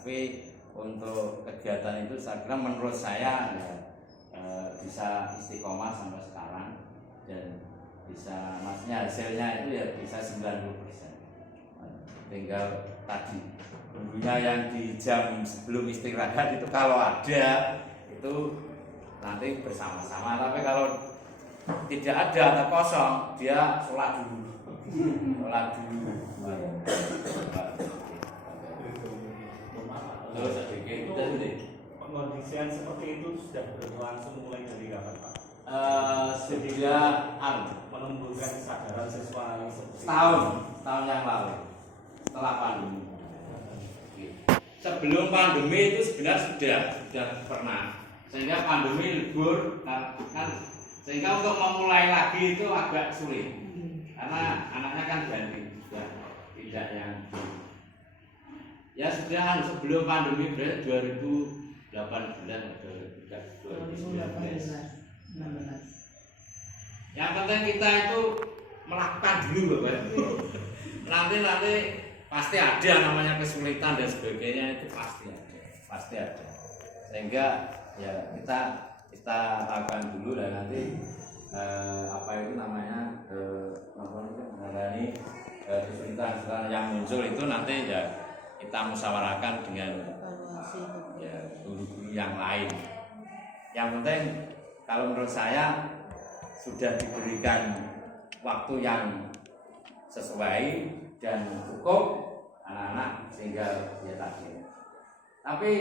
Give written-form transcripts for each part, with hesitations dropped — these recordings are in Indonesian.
Tapi untuk kegiatan itu saya kira menurut saya ya, bisa istiqomah sampai sekarang dan bisa maksudnya hasilnya itu ya bisa 90%. Tinggal tadi tentunya yang di jam sebelum istirahat itu kalau ada itu nanti bersama-sama, tapi kalau tidak ada atau kosong dia sholat dulu. Terus pengkondisian seperti itu sudah berlangsung mulai dari kapan, Pak? Sejak menumbuhkan kesadaran siswa setahun yang lalu setelah pandemi. Sebelum pandemi itu sebenarnya sudah pernah, sehingga pandemi libur kan, sehingga untuk memulai lagi itu agak sulit karena anaknya kan ganti sudah tidak yang ya sudah sebelum pandemi berarti 2018 atau 2019. Yang penting kita itu melakukan dulu, Bapak. Nanti pasti ada namanya kesulitan dan sebagainya, itu pasti ada. Sehingga ya kita lakukan dulu dan nanti apa itu namanya mengenai kesulitan yang muncul itu nanti ya kita musyawarahkan dengan ya guru-guru yang lain. Yang penting kalau menurut saya sudah diberikan waktu yang sesuai dan cukup anak-anak sehingga ya tadi. Tapi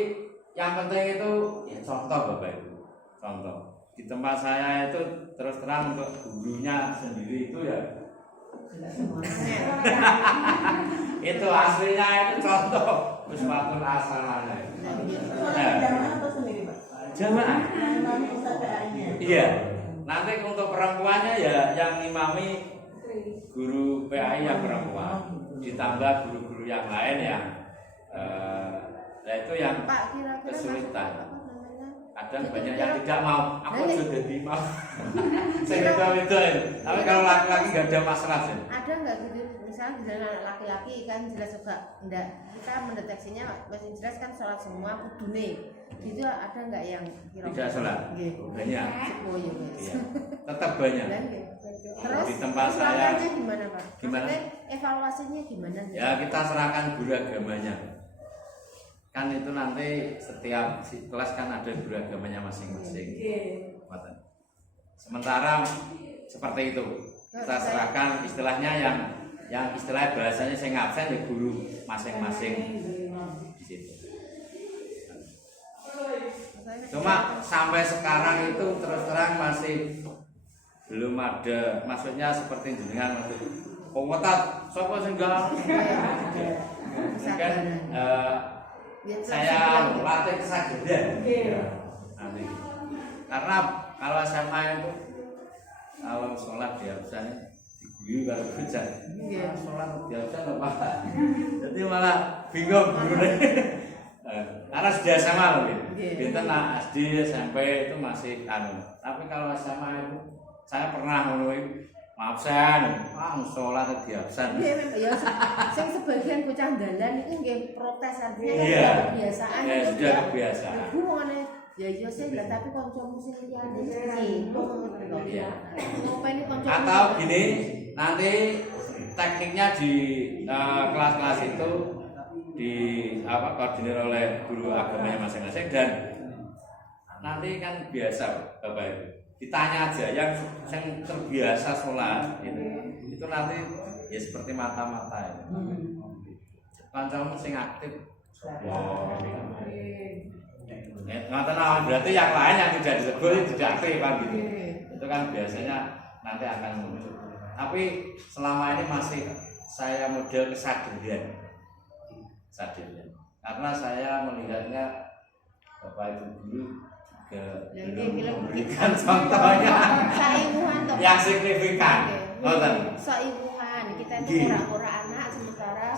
yang penting itu ya contoh Bapak Ibu. Contoh. Di tempat saya itu terus terang untuk gurunya sendiri itu ya itu aslinya itu contoh Puspatul Asalana. Jamaah. Iya. Nanti untuk perempuannya ya yang imami guru PAI yang perempuan, ditambah guru-guru yang lain yang itu yang kesulitan. Kadang banyak yang tidak mau, aku sudah dimau. Saya itu. Tapi kalau laki-laki nggak ada masalah sih. Ada nggak gitu? Misalnya di anak laki-laki kan jelas juga enggak. Kita mendeteksinya masih jelas kan sholat semua kudune. Gitu ada nggak yang tidak sholat? Banyak. Iya. Tetap banyak. Terus di tempat saya gimana Pak? Gimana? Evaluasinya gimana? Ya kita serahkan guru agamanya. Kan itu nanti setiap kelas kan ada guru agamanya masing-masing. Sementara seperti itu kita serahkan istilahnya yang istilah bahasanya saya ngabsen ya guru masing-masing di situ. Cuma sampai sekarang itu terus terang masih belum ada, maksudnya seperti jenengan maksud pengotat sopo senggal. Mungkin saya latih kesadaran nanti. Karena kalau SMA itu kalau sholat biasanya diguyu kalau bocah. Sholat biasa apa? Jadi malah bingung gurunya. Karena sudah SMA loh, Binten SD, SMP itu masih tapi kalau SMA itu saya pernah menulis absen, sholat di absen. Ya, saya sebagian bocah dalan itu nggih protes artinya kebiasaan. Ya sudah kebiasaan. Hubungannya ya saya tapi kancamu sing liyane iki. Atau gini, nanti tekniknya di kelas-kelas itu koordinir oleh guru agamanya masing-masing dan nanti kan biasa Bapak Ibu ditanya aja yang terbiasa sholat itu nanti ya seperti mata-mata ya. Kancamu sing aktif. Berarti yang lain yang tidak disebut itu tidak aktif kan gitu. Itu kan biasanya nanti akan muncul. Tapi selama ini masih saya model kesadaran. Karena saya melihatnya Bapak Ibu guru juga belum memberikan contohnya yang signifikan. Seibuhan kita itu orang-orang anak sementara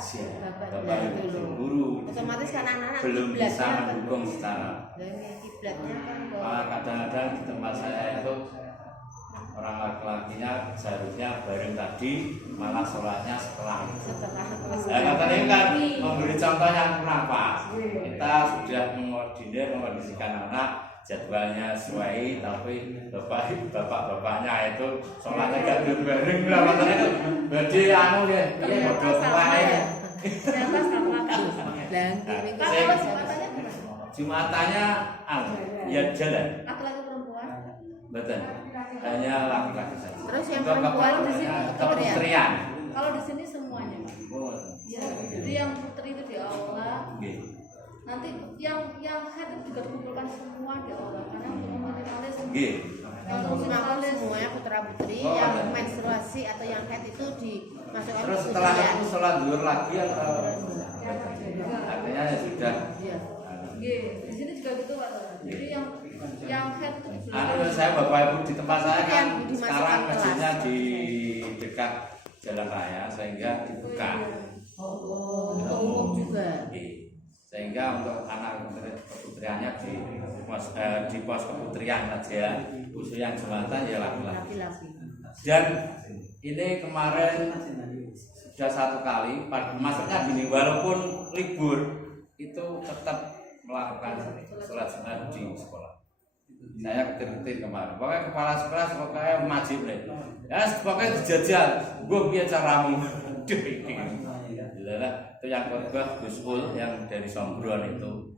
Bapak Ibu guru otomatis kan anak-anak belum bisa mendukung secara kiblatnya kan malah kadang-kadang di tempat saya itu orang laki-lakinya seharusnya bareng tadi malah sholatnya setelah. Katanya kan memberi contoh yang kurang pas. mengkondisikan anak jadwalnya sesuai, tapi bapak-bapaknya itu sholatnya gak bareng lah makanya itu jadi anu ya bodoh tua itu. Jumatannya ya jalan. Laki-laki perempuan. Betul. Hanya laki-laki saja. Terus yang perempuan di sini keputrian. Kalau di sini semuanya, Pak. Ya, jadi yang putri itu di aula. Nanti yang head itu juga dikumpulkan semua di aula karena untuk meminimalis semua. Yang menggunakan semuanya putra putri, yang menstruasi atau yang head itu dimasukkan. Terus setelah itu sholat zuhur lagi atau artinya ya sudah. Di sini juga gitu, Pak. Jadi yang head itu Saya bapak ibu di tempat saya kan sekarang masjidnya di dekat jalan raya sehingga dibuka. Untuk umum juga. Sehingga untuk anak keputriannya di pos keputrian saja, khusus yang Jumatan ya laki-laki. Dan ini kemarin sudah 1 kali, maksudnya gini, walaupun libur itu tetap melakukan sholat Jumat di sekolah. Saya ketir-ketir kemarin, pokoknya kepala sekolah pokoknya wajib deh. Ya pokoknya dijajal, gue biar caramu. Itu yang khotbah Gus Ul yang dari Sombron itu.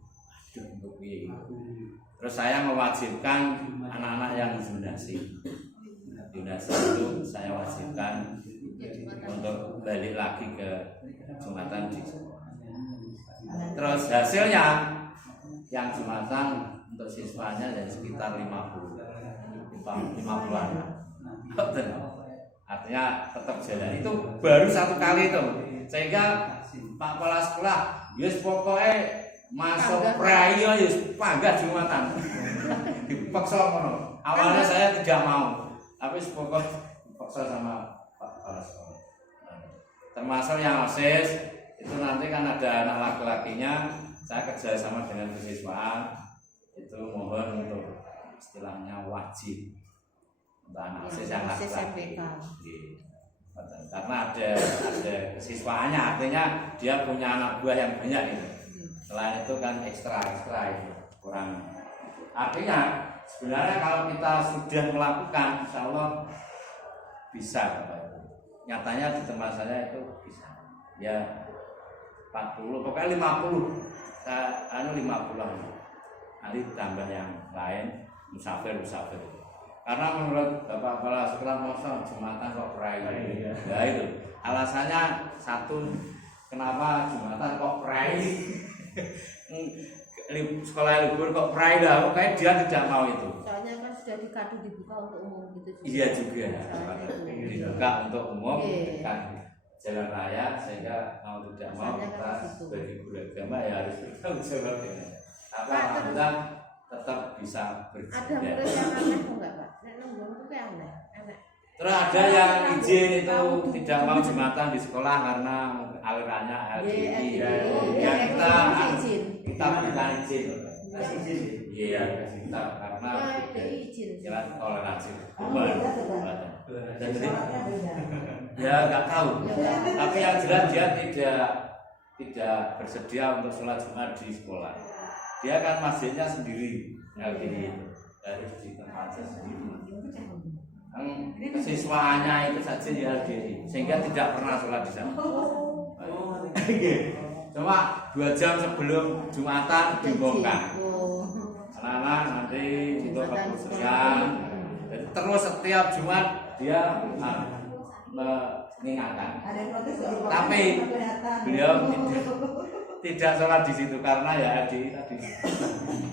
Terus saya mewajibkan anak-anak yang zonasi itu saya wajibkan untuk balik lagi ke Jumatan di sekolah. Terus hasilnya yang Jumatan untuk siswanya dan sekitar 50-an. Artinya tetap jalan. Itu baru 1 kali itu. Sehingga Pak Kepala Sekolah yes pokoknya masuk prayo yes panggah Jumatan. Dipaksa ngono. Awalnya saya tidak mau, tapi pokoknya dipaksa sama Pak Kepala Sekolah. Termasuk yang OSIS itu nanti kan ada anak laki-lakinya, saya kerja sama dengan kesiswaan itu mohon untuk istilahnya wajib untuk anak OSIS yang laki-laki. Karena ada kesiswaannya, artinya dia punya anak buah yang banyak itu. Selain itu kan ekstra itu kurang. Artinya sebenarnya kalau kita sudah melakukan, insya Allah bisa. Nyatanya di tempat saya itu bisa. Ya 40, pokoknya 50. Saya 50-an. Nanti tambah yang lain musafir. Karena menurut Bapak Kepala Sekolah masa Jumatan kok prai. Ya itu. Alasannya satu, kenapa Jumatan kok prai? Sekolah libur kok prai lah. Pokoknya dia tidak mau itu. Soalnya kan sudah dikadu dibuka untuk umum gitu. Iya juga. Dibuka untuk umum dekat jalan raya sehingga mau tidak mau kita sebagai guru agama ya harus bertanggung jawab dengan. Tapi alhamdulillah tetap bisa berjalan. Ada murid yang aneh kok enggak, Pak? Nek nunggu itu kayak aneh. Terus ada yang izin itu tidak mau Jumatan di sekolah karena alirannya LGI. Ya kita berikan izin. Iya, kita karena jalan toleransi. Jadi ya nggak tahu. Tapi yang jelas dia tidak bersedia untuk sholat Jumat di sekolah. Dia kan masjidnya sendiri, LGI itu harus di tempatnya sendiri. Kesiswaannya itu saja di LGI, sehingga tidak pernah sholat di sana. Cuma 2 jam sebelum Jumatan dibongkar. Anak-anak nanti untuk kebersihan. Jadi terus setiap Jumat dia mengingatkan. Tapi beliau tidak sholat di situ karena ya LGI tadi.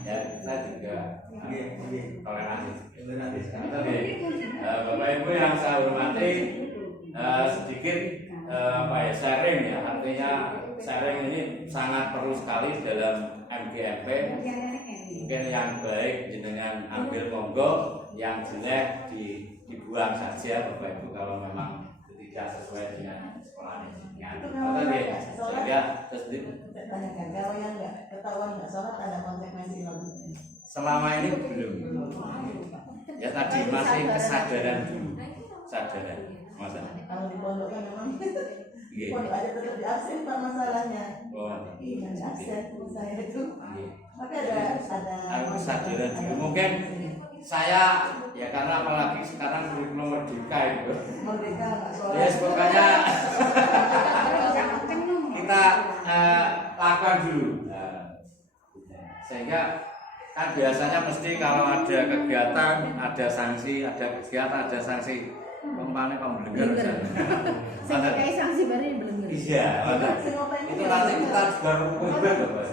Ya saya juga toleransi. Bapak Ibu yang saya hormati, sedikit sharing ya, artinya sharing ini sangat perlu sekali dalam MGMP. Mungkin yang baik dengan ambil monggo, yang jelek dibuang saja Bapak Ibu kalau memang tidak sesuai dengan sekolahnya. Kalau yang nggak ketahuan nggak sholat ada konsekuensi lagi. Selama ini belum. Ya tadi masih kesadaran dulu, kesadaran. Masa? Kalau di pondok kan memang pondok aja tetap di absen Pak masalahnya. Oh. Iya di absen saya itu. Tapi ada kesadaran diri. Mungkin saya ya karena apalagi sekarang kurikulum merdeka itu. Merdeka nggak sholat. Ya pokoknya kita lakukan dulu. Sehingga kan biasanya mesti kalau ada kegiatan, ada sanksi, ada kegiatan, ada sanksi. Kemana pembelenggar Saya kayak sanksi baru yang belum. Iya, itu nanti kita juga rubah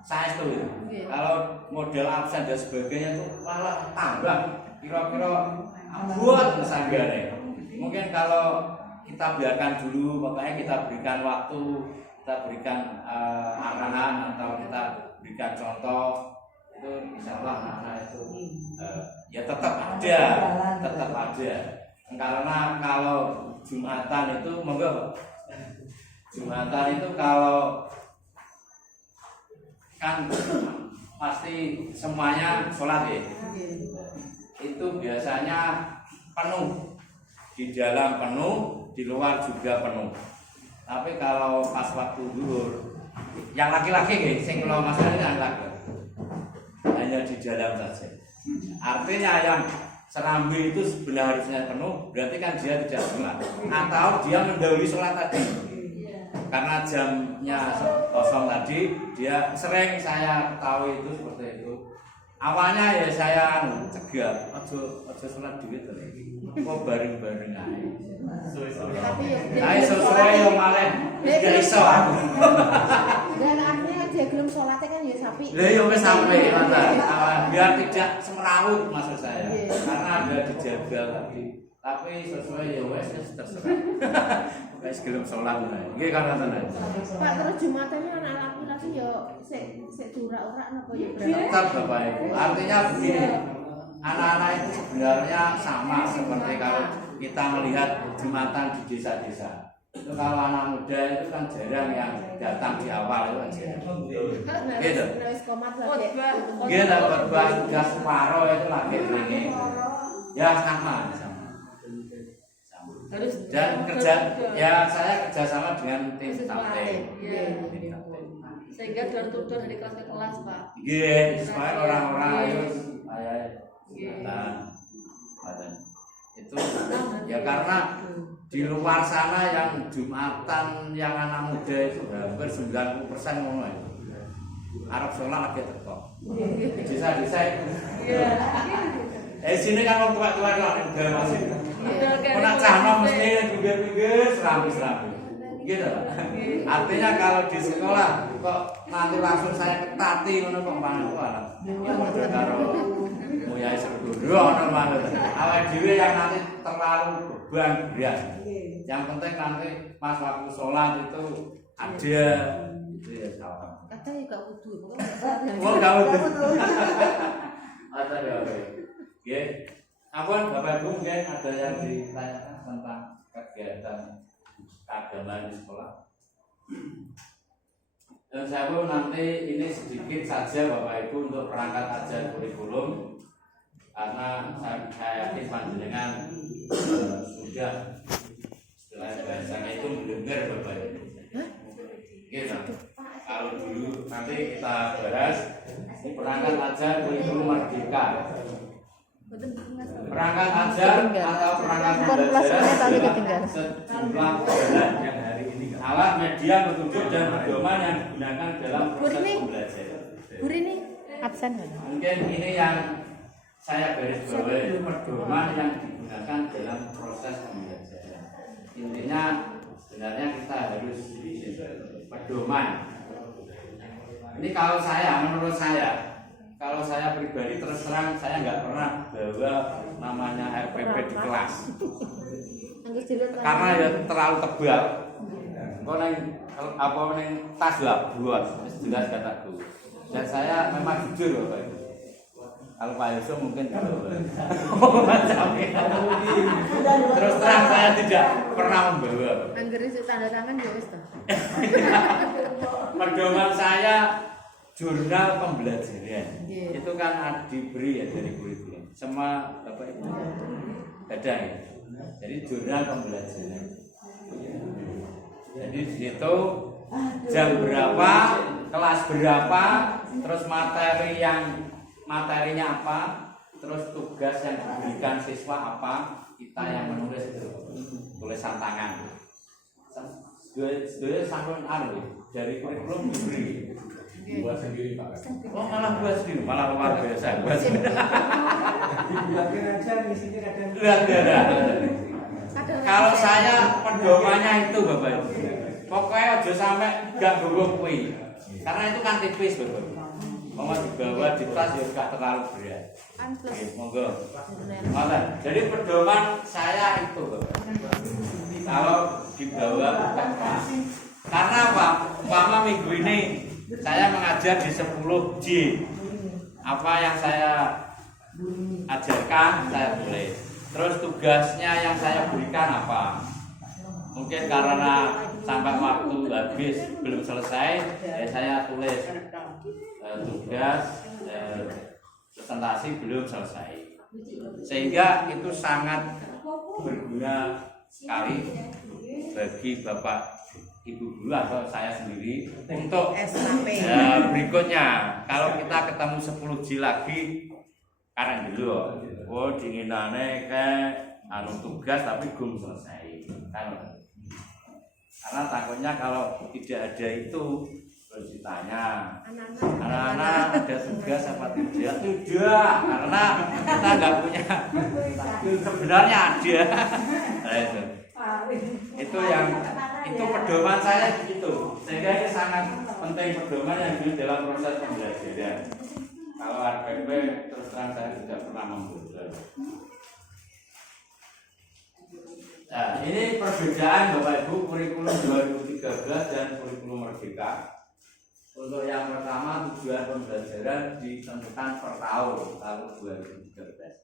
saya itu ya. Kalau model absen dan sebagainya itu malah tambah kira-kira buat kesanggane. Mungkin kalau kita biarkan dulu, pokoknya kita berikan waktu, kita berikan arahan atau kita berikan contoh, itu insya Allah anak-anak itu ya tetap ada. Karena kalau Jumatan itu monggo Jumatan itu kalau kan pasti semuanya sholat ya. Itu biasanya penuh, di dalam penuh, di luar juga penuh. Tapi kalau pas waktu zuhur, yang laki-laki guys, sing kula masalah ini laki, hanya di dalam saja. Artinya yang serambi itu sebenarnya harusnya penuh, berarti kan dia tidak sholat atau dia mendahului sholat tadi. Karena jamnya kosong tadi, dia sering saya ketahui itu seperti itu. Awalnya ya saya cegah, ojo sholat duit kok bareng-bareng aja. Ayo sesuai yang malah gak iso aku. Dan artinya dia belum sholatnya kan ya sapi. Lah ya wis sampai biar tidak semerawut maksud saya. Karena ada dijaga tadi. Tapi sesuai ya wis terserah. Wis gelem sholat wae. Nggih kan ngoten. Pak terus Jumatannya anak laki-laki ya sik durak-urak napa ya berapa? Tetap Bapak Ibu. Artinya begini. Anak-anak itu sebenarnya sama seperti kalau kita melihat Jumatan di desa-desa. Itu kalau anak muda itu kan jarang yang datang di awal itu kan jarang. Gitu. Gitu, khotbah sudah separuh itu lagi ini. Ya sama. Dan kerja ya saya kerjasama dengan tim tabligh. Sehingga door-to-door dari kelas ke kelas, Pak. Iya, supaya orang-orang ayo itu ya karena di luar sana yang Jumatan yang anak muda itu hampir 90% ngono itu. Arab sholat lagi teko. Di desa-desa itu. Sini kan orang tua-tua lah yang udah masih. Kena cahno mesti pinggir-pinggir serambi-serambi. Gitu. Artinya kalau di sekolah kok nanti langsung saya ketati ngono kok manut wae. Ya padha karo moyai seguru ono manut. Awake dhewe yang nanti terlalu beban berat. Yang penting nanti pas waktu sholat itu ada itu ya salah. Kadang juga kudu. Oh, gak kudu. Ada ya. Nggih. Ampun Bapak Ibu mungkin ada yang ditanyakan tentang kegiatan keagamaan di sekolah. Dan saya pun nanti ini sedikit saja Bapak Ibu untuk perangkat ajar kurikulum karena saya yakin panjenengan sudah setelah bahasanya itu mendengar Bapak Ibu. Gitu. Kalau dulu nanti kita bahas ini perangkat ajar kurikulum merdeka. Perangkat ajar atau perangkat belajar sejumlah alat yang hari ini alat media petunjuk dan pedoman yang digunakan dalam proses pembelajaran. Ini absen. Mungkin ini yang saya garis bawahi pedoman yang digunakan dalam proses pembelajaran. Intinya sebenarnya kita harus pedoman. Ini kalau saya, menurut saya. Kalau saya pribadi terus terang saya nggak pernah bawa namanya RPP di kelas karena ya terlalu tebal. Kau neng apa neng tas lah buat jelas kataku. Dan saya memang jujur Bapak Ibu. Kalau Pak Yusuf mungkin terus terang saya tidak pernah membawa. Angger iso tanda tangan ya wis ta. Pedoman saya jurnal pembelajaran itu kan diberi ya dari kurikulum semua Bapak Ibu ada ya. Jadi jurnal pembelajaran. Jadi di situ jam berapa, kelas berapa, terus materinya apa, terus tugas yang diberikan siswa apa, kita yang menulis itu tulisan tangan. Sebenarnya sampun dari kurikulum diberi buat sendiri Pak. Oh malah buat sendiri, malah luar biasa buat sendiri. Dibuatin aja misinya kadang. Enggak. Kalau saya pedomannya itu Bapak Ibu. Pokoknya aja sampai enggak bawa kuwi. Karena itu kan tipis Bapak. Mau dibawa di tas ya enggak terlalu berat. Monggo. Jadi pedoman saya itu Bapak. Kalau dibawa bukan tas. Karena apa? Umpama minggu ini saya mengajar di 10J. Apa yang saya ajarkan saya tulis. Terus tugasnya yang saya berikan apa? Mungkin karena sampai waktu habis belum selesai, saya tulis tugas presentasi belum selesai. Sehingga itu sangat berguna sekali bagi Bapak Ibu guru atau saya sendiri untuk berikutnya kalau kita ketemu 10J lagi karena dulu dinginane kayak tugas tapi belum selesai karena takutnya kalau tidak ada itu terus ditanya anak-anak ada tugas apa tidak karena kita nggak punya sebenarnya ada itu yang itu pedoman saya gitu sehingga ini sangat penting pedoman yang di dalam proses pembelajaran. Kalau RPP terus terang saya tidak pernah membuat. Nah ini perbedaan Bapak Ibu kurikulum 2013 dan kurikulum Merdeka. Untuk yang pertama tujuan pembelajaran ditentukan per tahun tahun 2013.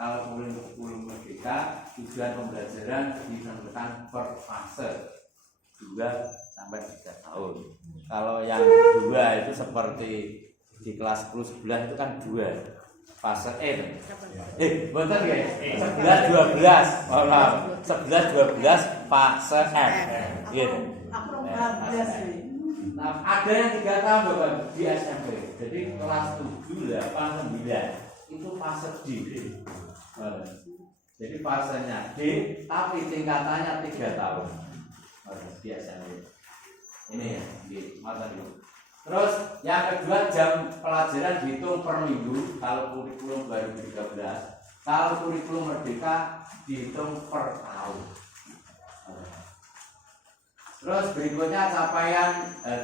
Kalau kurikulum Merdeka tujuan pembelajaran ditentukan per fase 2 sampai 3 tahun. Kalau yang 2 itu seperti di kelas 10 11 itu kan 2 fase betul guys 11 12 11 12 fase F gitu. Nah, ada yang 3 tahun Bapak di SMP. Jadi kelas 7 8 9 itu fase D. Jadi fasenya D tapi tingkatannya 3 tahun. Biasanya ini ya di mata dulu. Terus yang kedua jam pelajaran dihitung per minggu kalau kurikulum 2013. Kalau kurikulum Merdeka dihitung per tahun. Terus berikutnya capaian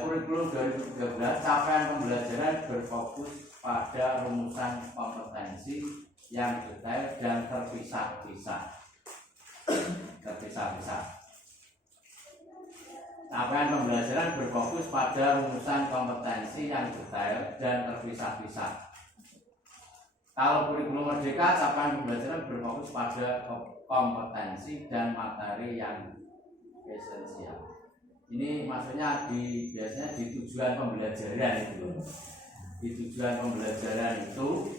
kurikulum 2013 capaian pembelajaran berfokus pada rumusan kompetensi yang detail dan terpisah-pisah. Capaian pembelajaran berfokus pada rumusan kompetensi yang detail dan terpisah-pisah. Kalau kurikulum Merdeka, capaian pembelajaran berfokus pada kompetensi dan materi yang esensial. Ini maksudnya biasanya di tujuan pembelajaran itu. Di tujuan pembelajaran itu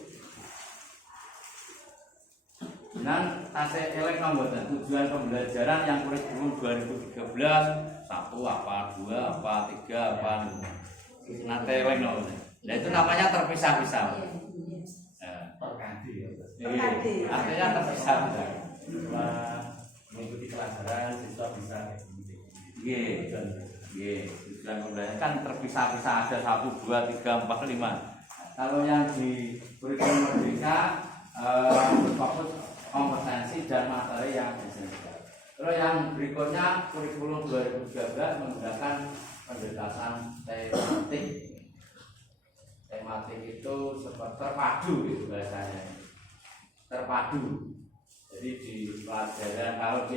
dan tasik elek nomboten tujuan pembelajaran yang kurikulum 2013 1 apa 2 apa 3 apa nanti elek nomboten. Nah itu namanya terpisah-pisah. Terganti ya. Artinya terpisah-pisah. Mengikuti pelajaran siswa bisa tujuan pembelajaran kan terpisah-pisah ada 1 2 3 4 5. Kalau yang di kurikulum Merdeka berfokus kompetensi dan materi yang esensial. Terus yang berikutnya kurikulum 2013 menggunakan pendekatan tematik. Tematik itu seperti terpadu gitu bahasanya. Terpadu. Jadi di pelajaran kalau di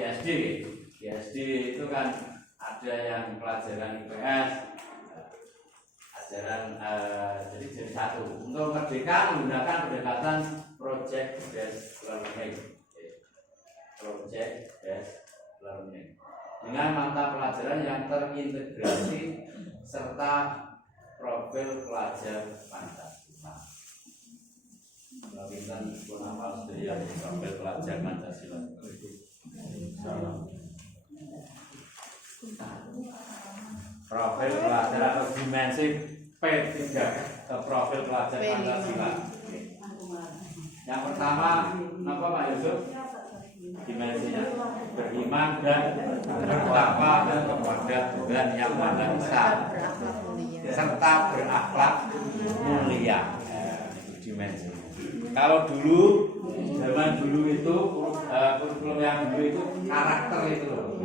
SD itu kan ada yang pelajaran IPS, jadi satu. Untuk Merdeka menggunakan pendekatan project based learning dengan mata pelajaran yang terintegrasi serta profil pelajar Pancasila. Kita pun hafal sedaya profil pelajar Pancasila. Profil pelajar atau dimensi P3 ke profil pelajar Pancasila. Yang pertama, apa Pak Yusuf? Dimensinya beriman dan bertakwa dan kepada Tuhan Yang Maha Esa serta berakhlak mulia. Dimensi. Kalau dulu, zaman dulu itu kurikulum yang dulu itu karakter itu loh,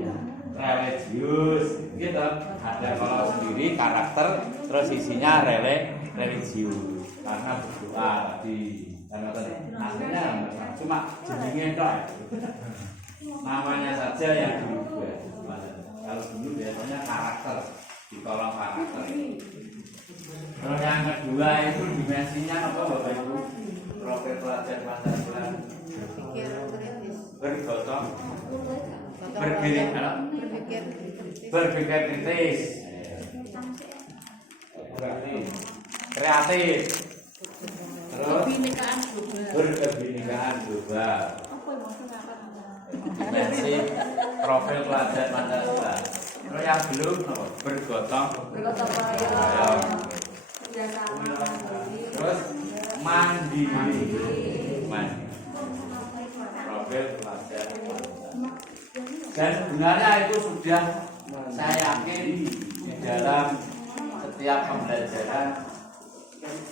religius, gitu. Ada kalau sendiri karakter, terus isinya religius karena berdoa tadi. Aslinya cuma jenengnya doang. Namanya saja yang berubah. Kalau dulu biasanya karakter di kolom karakter. Terus yang kedua itu dimensinya apa Bapak Ibu? Profil pelajar Pancasila Berpikir kritis. bergotong, berpikir kritis, kreatif, terus berkebinekaan global. Dimensi profil pelajar Pancasila. Terus yang belum apa? Bergotong royong. Terus mandiri. Profil pelajar. Dan sebenarnya itu sudah saya yakin di dalam setiap pembelajaran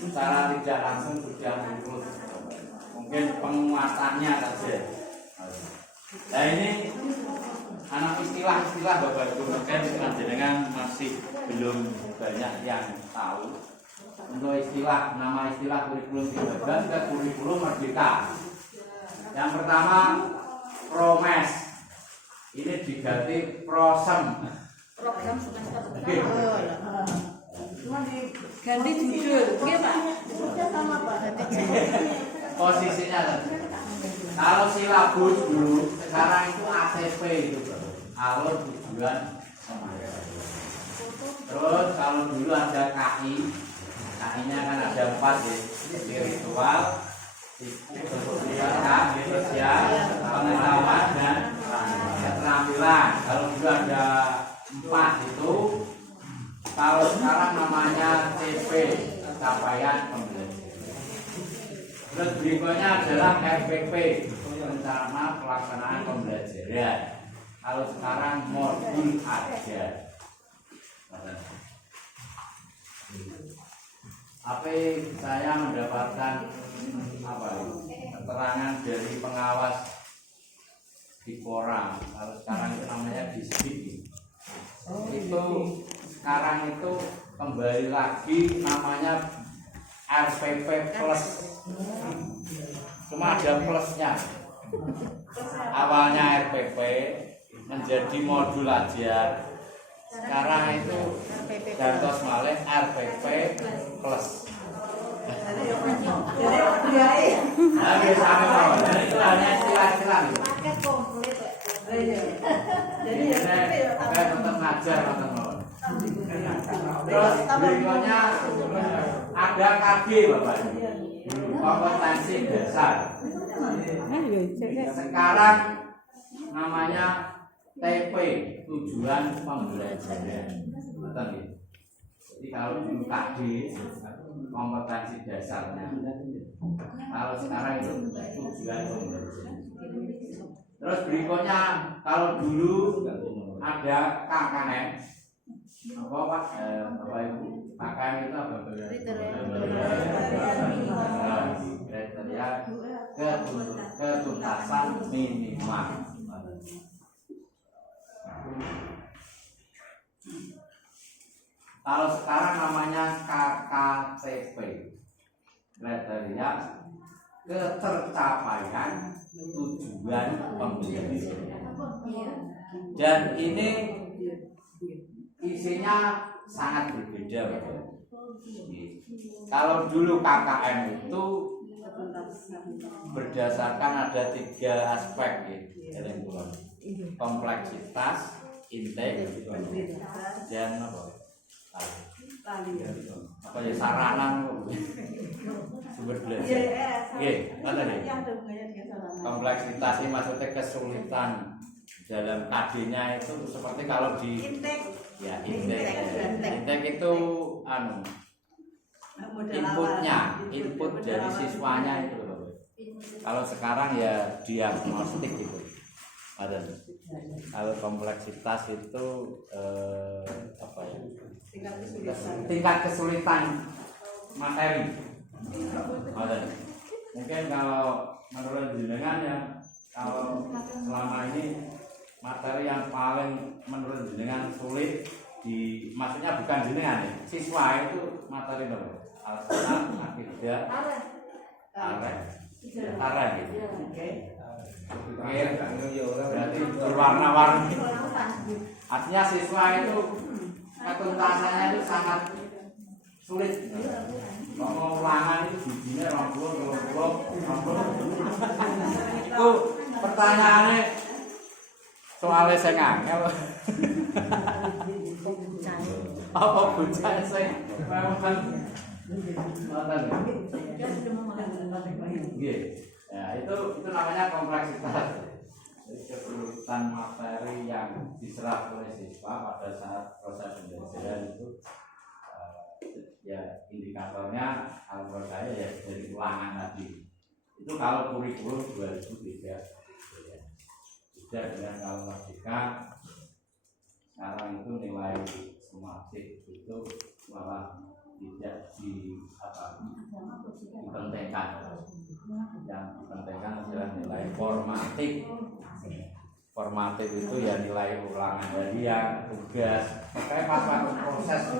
secara tidak langsung sudah muncul. Mungkin penguatannya saja. Nah ini anak istilah-istilah Bapak Ibu mungkin panjenengan masih belum banyak yang tahu. Untuk istilah, nama istilah kurikulum 13 ke kurikulum merdeka. Yang pertama promes, ini diganti prosem. Program semester Oke. ganti judul, oke Pak? Sama Pak. Posisinya kalau silabus dulu, sekarang itu ACP itu, alur tujuan semangat. Terus kalau dulu ada KI, KI-nya kan ada 4 ya, spiritual, sosial, pengetahuan dan keterampilan. Kalau dulu ada 4 itu, kalau sekarang namanya CP, capaian pembelajaran. Terus berikutnya adalah RPP, rencana pelaksanaan pembelajaran. Kalau sekarang modul aja. Tapi saya mendapatkan keterangan dari pengawas di Koram. Kalau sekarang itu namanya Disdik. Itu sekarang itu kembali lagi namanya RPP plus. Cuma ada plusnya. Awalnya RPP menjadi modul aja. Sekarang itu gantos malih RPP plus. Nah, biasanya kalau itu hanya istilah-istilah. Paket komplit. Jadi saya tetap ngajar teman-teman. Terus berikutnya ada KB Bapak. Kompetensi dasar. Sekarang namanya TP, tujuan pembelajaran. Jadi kalau dulu KD kompetensi dasarnya, kalau sekarang itu tujuan pembelajaran. Terus berikutnya kalau dulu ada KKN, apa Pak? Bapak Ibu, KKN itu apa? Kriteria ketuntasan minimal. Kalau sekarang namanya KKTP, kriteria ketercapaian tujuan pembelajaran. Dan ini isinya sangat berbeda, Bapak. Kalau dulu KKM itu berdasarkan ada 3 aspek ya, kompleksitas, intake, dan apa ya sarana sumber belajar. Oke, mana nih? Kompleksitas ini maksudnya kesulitan dalam KD-nya itu seperti kalau di Ya, intek itu anu Model input dari siswanya itu loh. Kalau sekarang ya diagnostik gitu. Ada. Kalau kompleksitas itu apa ya? Tingkat kesulitan materi. Ada. Mungkin kalau menurut jenengan ya, kalau selama ini materi yang paling menurut jenengan sulit maksudnya bukan jenengan ya, siswa itu materi apa? Al-Quran, akidah, areh gitu. Berarti berwarna-warni. Artinya siswa itu ketuntasannya itu sangat sulit. Kalau ulangan itu bijinya 20. Itu pertanyaannya soalnya saya ngangel. Apa bocah saya memang ya, itu namanya kompleksitas. Kesulitan materi yang diserap oleh siswa pada saat proses pembelajaran itu ya indikatornya kalau menurut saya ya dari ulangan tadi. Itu kalau kurikulum 2003 tidak dengan kalau Merdeka sekarang itu nilai sumatif itu malah tidak dipentingkan. Yang dipentingkan adalah nilai formatif. Formatif itu ya nilai ulangan harian, tugas. Makanya pas waktu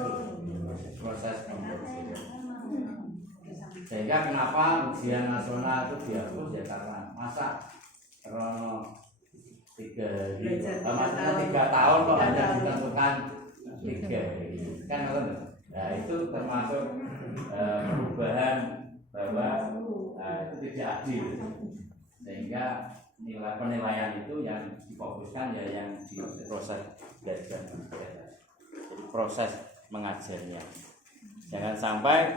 proses pembelajaran. Sehingga kenapa ujian nasional itu dihapus ya karena masa karena 3 tahun kok hanya ditentukan 3 kan nah itu termasuk perubahan bahwa itu tidak adil sehingga nilai penilaian itu yang difokuskan ya yang di proses belajar jadi proses mengajarnya jangan sampai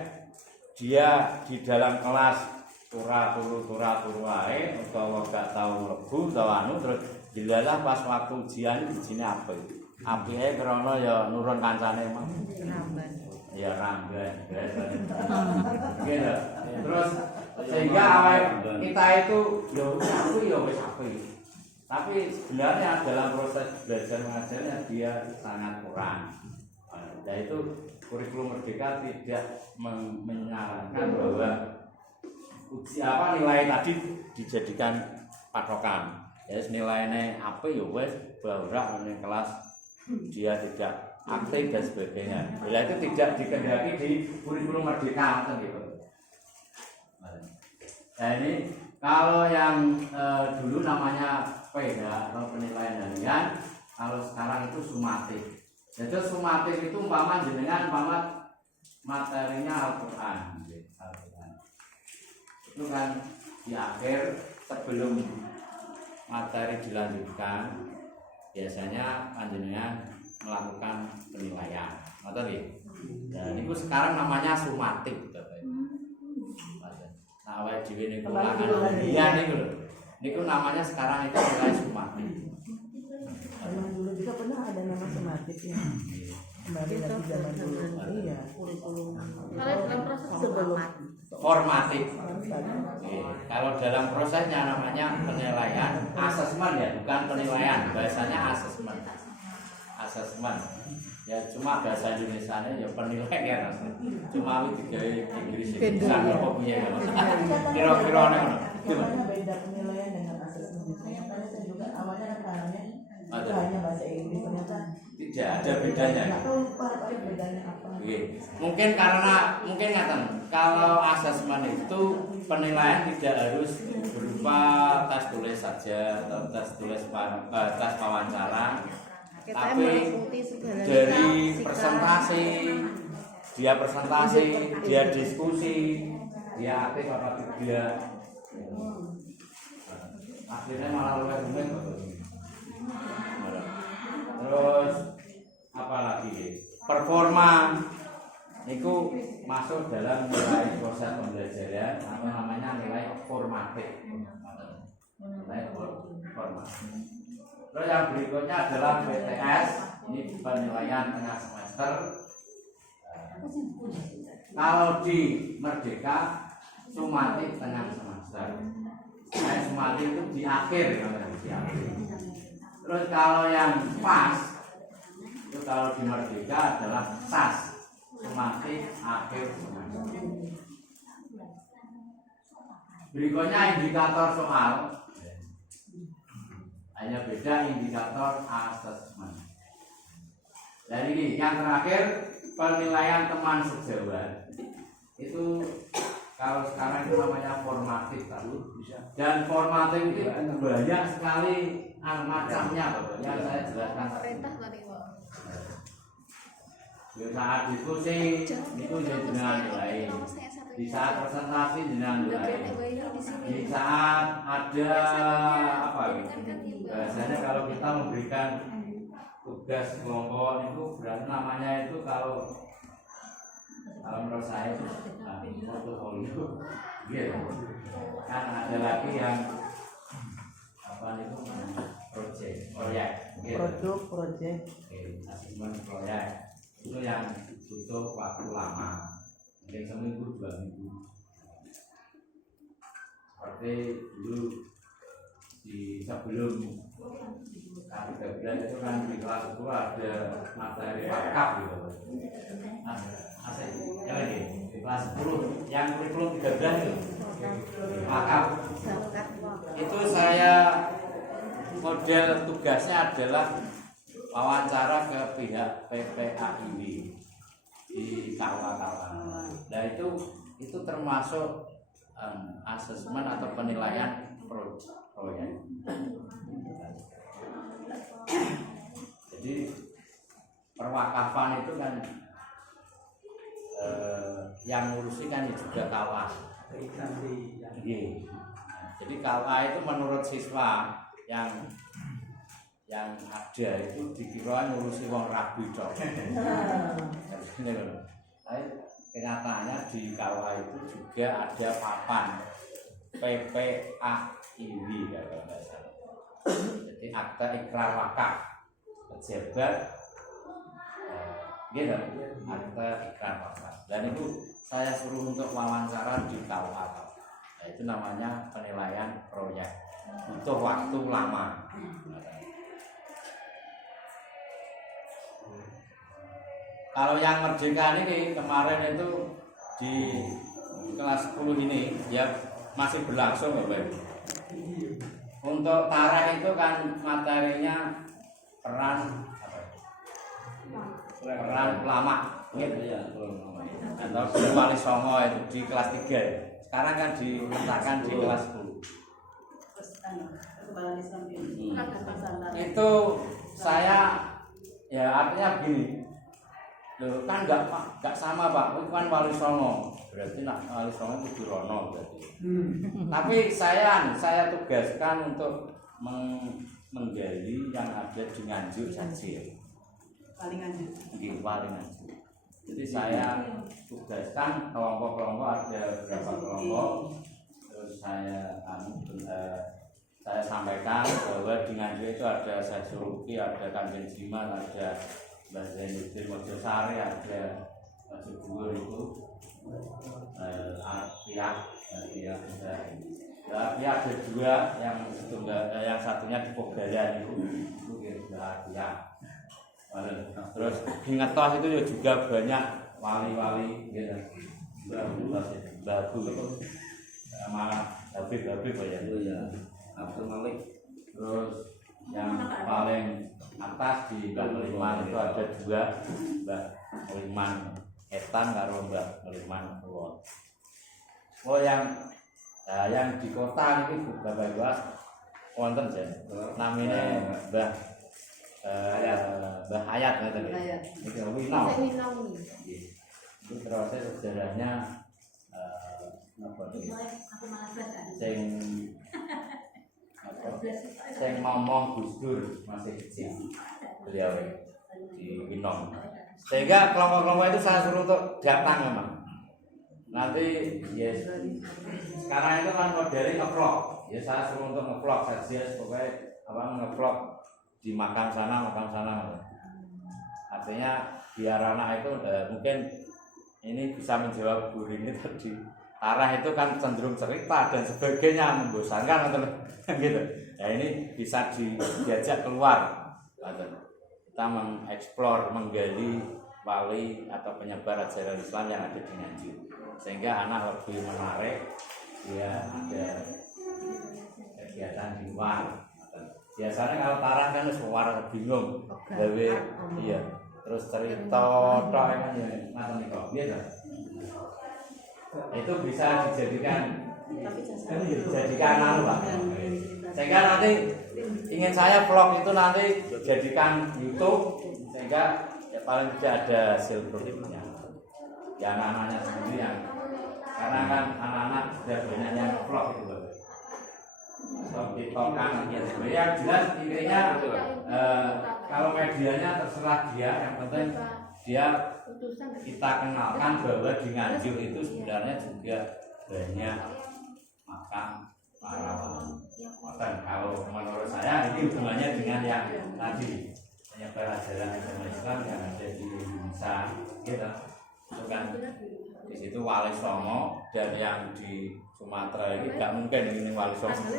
dia di dalam kelas turu wae utawa gak tau mlebu utawa anu terus dilalah pas waktu ujian bijine apik. Apike krana ya nurun kancane mah. Ya ramban. Gitu. Terus sehingga kita itu ya wis apik. Tapi sebenarnya dalam proses belajar mengajarnya dia sangat kurang. Nah itu kurikulum Merdeka tidak menyarankan bahwa nilai tadi dijadikan patokan. Ya nilainya apa ya wes bahwa ning kelas dia tidak aktif dan sebagainya. Bila itu tidak dikehendaki di kurikulum Merdeka gitu. Nah ini kalau yang dulu namanya PH atau penilaian harian, kalau sekarang itu sumatif. Jadi sumatif itu umpama jenengan materinya Al-Quran. Itu kan di akhir sebelum materi dilanjutkan biasanya panjenengan melakukan penilaian. Ngoten nggih. Dan itu sekarang namanya sumatif Bapak. Nah, awake dhewe niku ulangan iya niku lho. Niku namanya sekarang itu nilai sumatif. Zaman dulu juga pernah ada nama sumatif ya. Kembali lagi zaman dulu. Iya. Kurikulum. Kalau dalam proses Sebelum Formatif. Kalau dalam prosesnya namanya penilaian, asesmen ya, bukan penilaian. Bahasanya asesmen. Asesmen. Ya cuma bahasa Indonesianya ya penilaian. Cuma digawe Inggris bisa apa piye ya. Kira-kira ngono. Gimana beda penilaian dengan asesmen? Karena saya juga awalnya caranya itu hanya bahasa Inggris ternyata tidak ada bedanya. Nggak tahu lupa bedanya apa. Mungkin ngaten kalau asesmen itu penilaian tidak harus berupa tes tulis saja atau tes tulis tes wawancara, tapi dari presentasi dia diskusi dia aktif apa tidak akhirnya malah luwih rumit. Terus apa lagi? Performa itu masuk dalam nilai proses pembelajaran atau namanya nilai formatif. Nilai formatif. Terus yang berikutnya adalah PTS Ini penilaian tengah semester. Kalau di Merdeka sumatif tengah semester. Saya sumatif itu di akhir, di akhir. Terus kalau yang pas itu kalau di Merdeka adalah SAS, sumatif akhir semester. Berikutnya indikator soal. Hanya beda indikator asesmen. Dan ini yang terakhir penilaian teman sejawat. Itu kalau sekarang itu namanya formatif, dan formatif itu banyak sekali macamnya, yang saya jelaskan. Perintah tadi Pak. Saat diskusi itu dengan nilai. Di saat presentasi dengan nilai. Di saat ada apa? Biasanya kalau kita memberikan tugas kelompok itu berarti namanya itu kalau menurut saya itu portofolio, gitu. Kan ada lagi yang apa itu proyek, gitu. Proyek. Asesmen proyek itu yang butuh waktu lama, mungkin seminggu 2 minggu. Seperti dulu di sebelum K13 itu kan di kelas 10 ada materi wakaf gitu. Yang lagi di kelas 10 yang kurikulum 13 itu wakaf. Itu saya model tugasnya adalah wawancara ke pihak PPAIW di kawasan. Nah itu termasuk asesmen atau penilaian proyek. Jadi perwakafan itu kan yang ngurusi kan juga KUA. Jadi KUA itu menurut siswa yang ada itu dikira ngurusi wong rabi dong. Tapi kenyataannya di KUA itu juga ada papan PPAIW kalau nggak salah. Jadi akta ikrar wakaf pejabat, gitu, akta ikrar wakaf. Dan itu saya suruh untuk wawancara di KUA. Nah, itu namanya penilaian proyek, butuh waktu lama. Kalau yang Merdeka ini kemarin itu di kelas 10 ini ya masih berlangsung Bapak Ibu. Untuk tareh itu kan materinya peran ulama gitu ya, atau Wali Songo itu di kelas 3. Sekarang kan diletakkan di kelas 10. Itu saya ya artinya begini. Loh, kan enggak sama Pak, itu kan Wali Songo. Berarti nak Wali Songo itu Rono berarti. Tapi saya tugaskan untuk menggali yang ada di Nganjuk saja. Paling Nganjuk. Jadi saya tugaskan kelompok-kelompok, ada beberapa kelompok. Terus saya sampaikan bahwa di Nganjuk itu ada Sasuruki, ada Kanjeng Jiman, ada Mbak Zainuddin Mojosari, ada Subur itu ada 2 yang satunya di Pogalan itu ya. Terus di Ngetos itu juga banyak wali-wali gitu. Babu malah Habib ya. Abdul Malik. Terus yang paling atas di Mbak Meliman itu ada 2, Mbak Meliman Etan karo Mbak Meliman Purwo. Oh yang di kota ini Bapak Ibu wonten ya. Namanya Mbah Hayat ngoten nggih. Iki Winong. Itu terus sejarahnya sing ngomong Gus Dur masih kecil beliau di Winong. Sehingga kelompok-kelompok itu saya suruh untuk datang memang. Nanti yes, sekarang itu kan modelnya nge-vlog. Ya saya suruh untuk nge-vlog saja, pokoknya apa nge-vlog di makam sana. Artinya biar anak itu mungkin ini bisa menjawab Bu Rini tadi. Arah itu kan cenderung cerita dan sebagainya, membosankan atau gitu. Ya ini bisa diajak keluar. Kita mengeksplor, menggali wali atau penyebar ajaran Islam yang ada di Nganjuk, sehingga anak lebih menarik. Dia ada kegiatan di luar. Biasanya kalau tarah kan suara bingung, gawe iya, terus cerita tok kan ya macam itu. Gitu. Itu bisa dijadikan anu Pak. Sehingga nanti ingin saya vlog itu nanti jadikan YouTube, sehingga ya paling tidak ada hasil produknya. Ya anak-anaknya sendiri yang, karena kan anak-anak sudah banyak yang vlog itu Pak. TikTok kan ya jelas intinya kalau medianya terserah dia, yang penting dia kita kenalkan bahwa di Nganjuk itu sebenarnya juga banyak makam para wali. Kalau menurut saya ini hubungannya dengan yang tadi penyebar ajaran agama Islam yang ada di Indonesia, gitu. Itu kan di situ Wali Songo, dan yang di Sumatera ini nggak mungkin ini Wali Songo.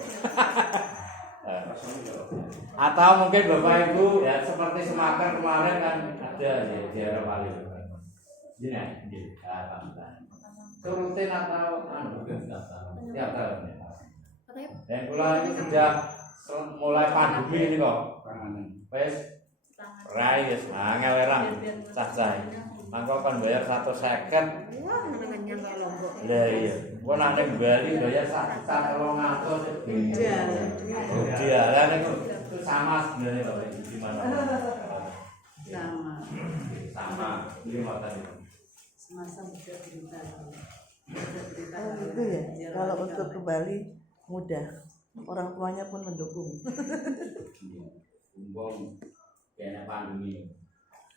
Atau mungkin Bapak Ibu ya seperti Semakar kemarin kan ada ya di daerah Wali. Ini itu rutin atau tiap tahun ya. Dan pula ini sudah mulai pandemi ini kok. Wes rai wis angel erang cah-cah. Mangko kon bayar 150. Wah, kenyang kok Lombok. Lah iya. Kok nek ning Bali bayar 1.200 Iya, lah niku sama sebenarnya kok di mana. Sama. Ini motor itu. Semasa bercerita. Itu ya. Kalau untuk ke Bali mudah. Orang tuanya pun mendukung. Umpam kena pandemi.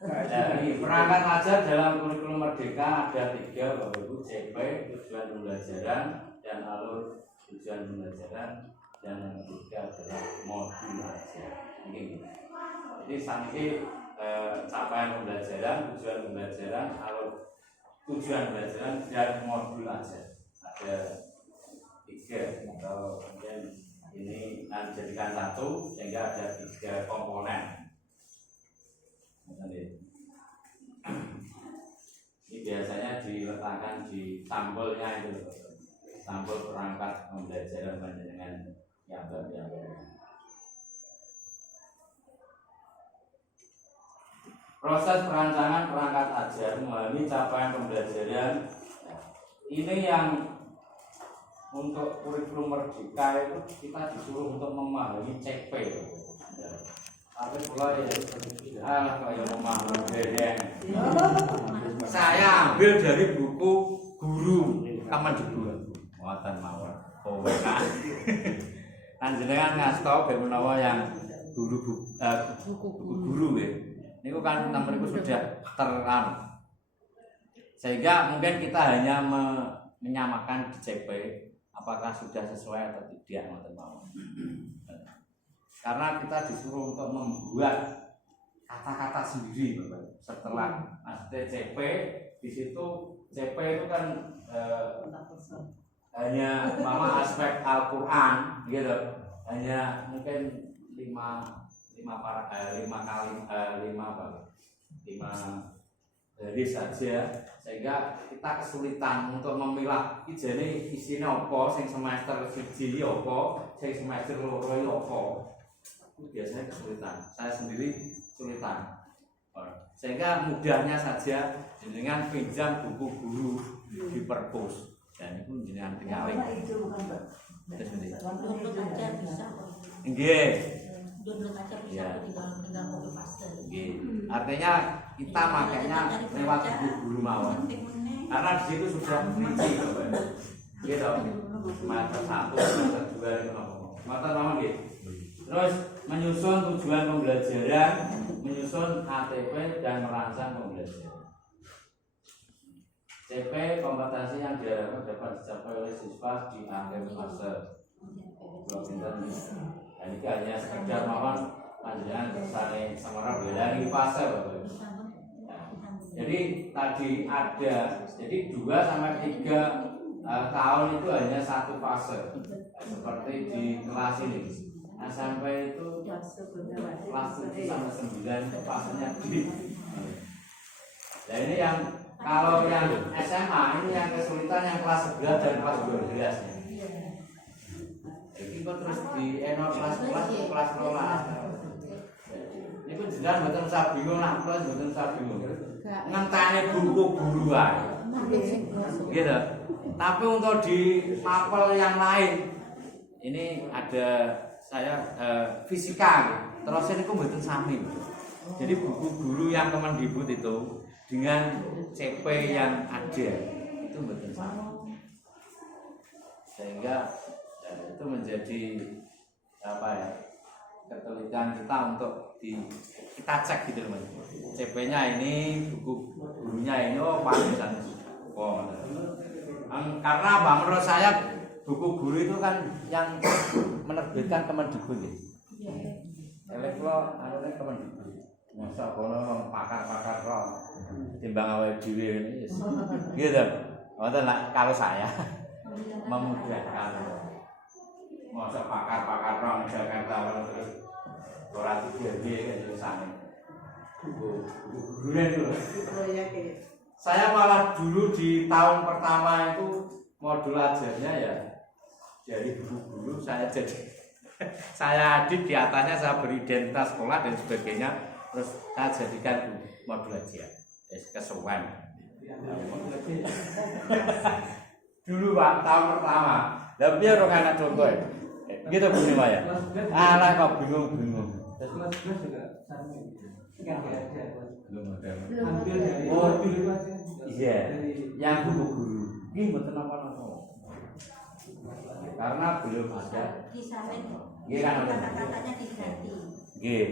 Dari perangkat ajar dalam kurikulum Merdeka ada 3 Bapak Ibu, CP tujuan pembelajaran dan alur tujuan pembelajaran, dan yang ketiga adalah modul ajar. Jadi sampai capaian pembelajaran, tujuan pembelajaran, alur tujuan pembelajaran dan modul ajar. Ada 3 atau kemudian ini nanti jadikan 1 sehingga ada 3 komponen. Ini biasanya diletakkan di sampulnya itu, sampul perangkat pembelajaran dengan yang proses perancangan perangkat ajar memahami capaian pembelajaran. Ini yang untuk kurikulum Merdeka itu kita disuruh untuk memahami CP. Tapi pula ya kayak memahami bedeng. Saya ambil dari buku guru Kemendikbud. Muatan mawon. OWK. Panjenengan ngasto ben menawa yang buku guru ya. Niku kan nomor itu sudah terang. Sehingga mungkin kita hanya menyamakan di CP apakah sudah sesuai atau tidak, ngoten mawon. Karena kita disuruh untuk membuat kata-kata sendiri, Bapak. Setelah CP di situ, CP itu kan hanya aspek Al-Qur'an gitu. Hanya mungkin 5 dari saja, sehingga kita kesulitan untuk memilah ijene isine apa, sing semester 1 apa, sing semester 2 apa. Itu biasanya kesulitan. Saya sendiri kesulitan. Sehingga mudahnya saja jenengan pinjam buku guru di perpus, dan itu jenengan tinggal. Nggih. Ya. Artinya kita makanya lewat buku guru mawon. Karena di situ sudah rinci, gitu. Semester 1, semester 2 itu apa? Mata mawon nggih. Terus menyusun tujuan pembelajaran, menyusun ATP dan merancang pembelajaran. CP kompetensi yang diharapkan dapat dicapai oleh siswa di akhir fase. Dan ini hanya sekedar mawon panjenengan kersane semerap dari fase Bapak. Jadi tadi ada, jadi 2 sampai 3 tahun itu hanya satu fase, seperti di kelas ini. SMP itu kelas 7 sampai 9 itu fasenya di. Nah ini yang kalau yang SMA ini yang kesulitan yang kelas 11 dan kelas 12. Jadi kok terus di kelas 12. Ini pun jelas betul saya bingung, nak kelas betul saya bingung. Ngenteni buku guru ae. Gitu. Tapi untuk di mapel yang lain ini ada saya fisika. Terus ini kok mboten sami. Jadi buku guru yang Kemendikbud itu dengan CP yang ada itu mboten sami. Sehingga itu menjadi apa ya? Kesulitan kita untuk kita cek gitu loh. CP-nya ini, buku gurunya ini, oh Pak misalnya. Oh, karena apa? Menurut saya buku guru itu kan yang menerbitkan Kemendikbud ya. Kalau anunya Kemendikbud, masa kono pakar-pakar roh timbang awal dhewe ini, gitu. Kalau saya memudahkan, masa pakar-pakar roh Jakarta terus orang tiga dia kan sana. Gurunya dulu. Saya malah dulu di tahun pertama itu modul ajarnya ya dari guru saya jadi saya adit di atasnya saya beri identitas sekolah dan sebagainya terus saya jadikan modul ajar kesuwen. Dulu Pak tahun pertama. Tapi ya orang anak contoh ya. Gitu Bu Nima ya. Alah kok bingung-bingung. Kelas 11 juga sama. Belum ada. Oh, iya. Yang guru. Ini mboten apa-apa. Karena belum ada. Iya kan kata-katanya diganti. Iya.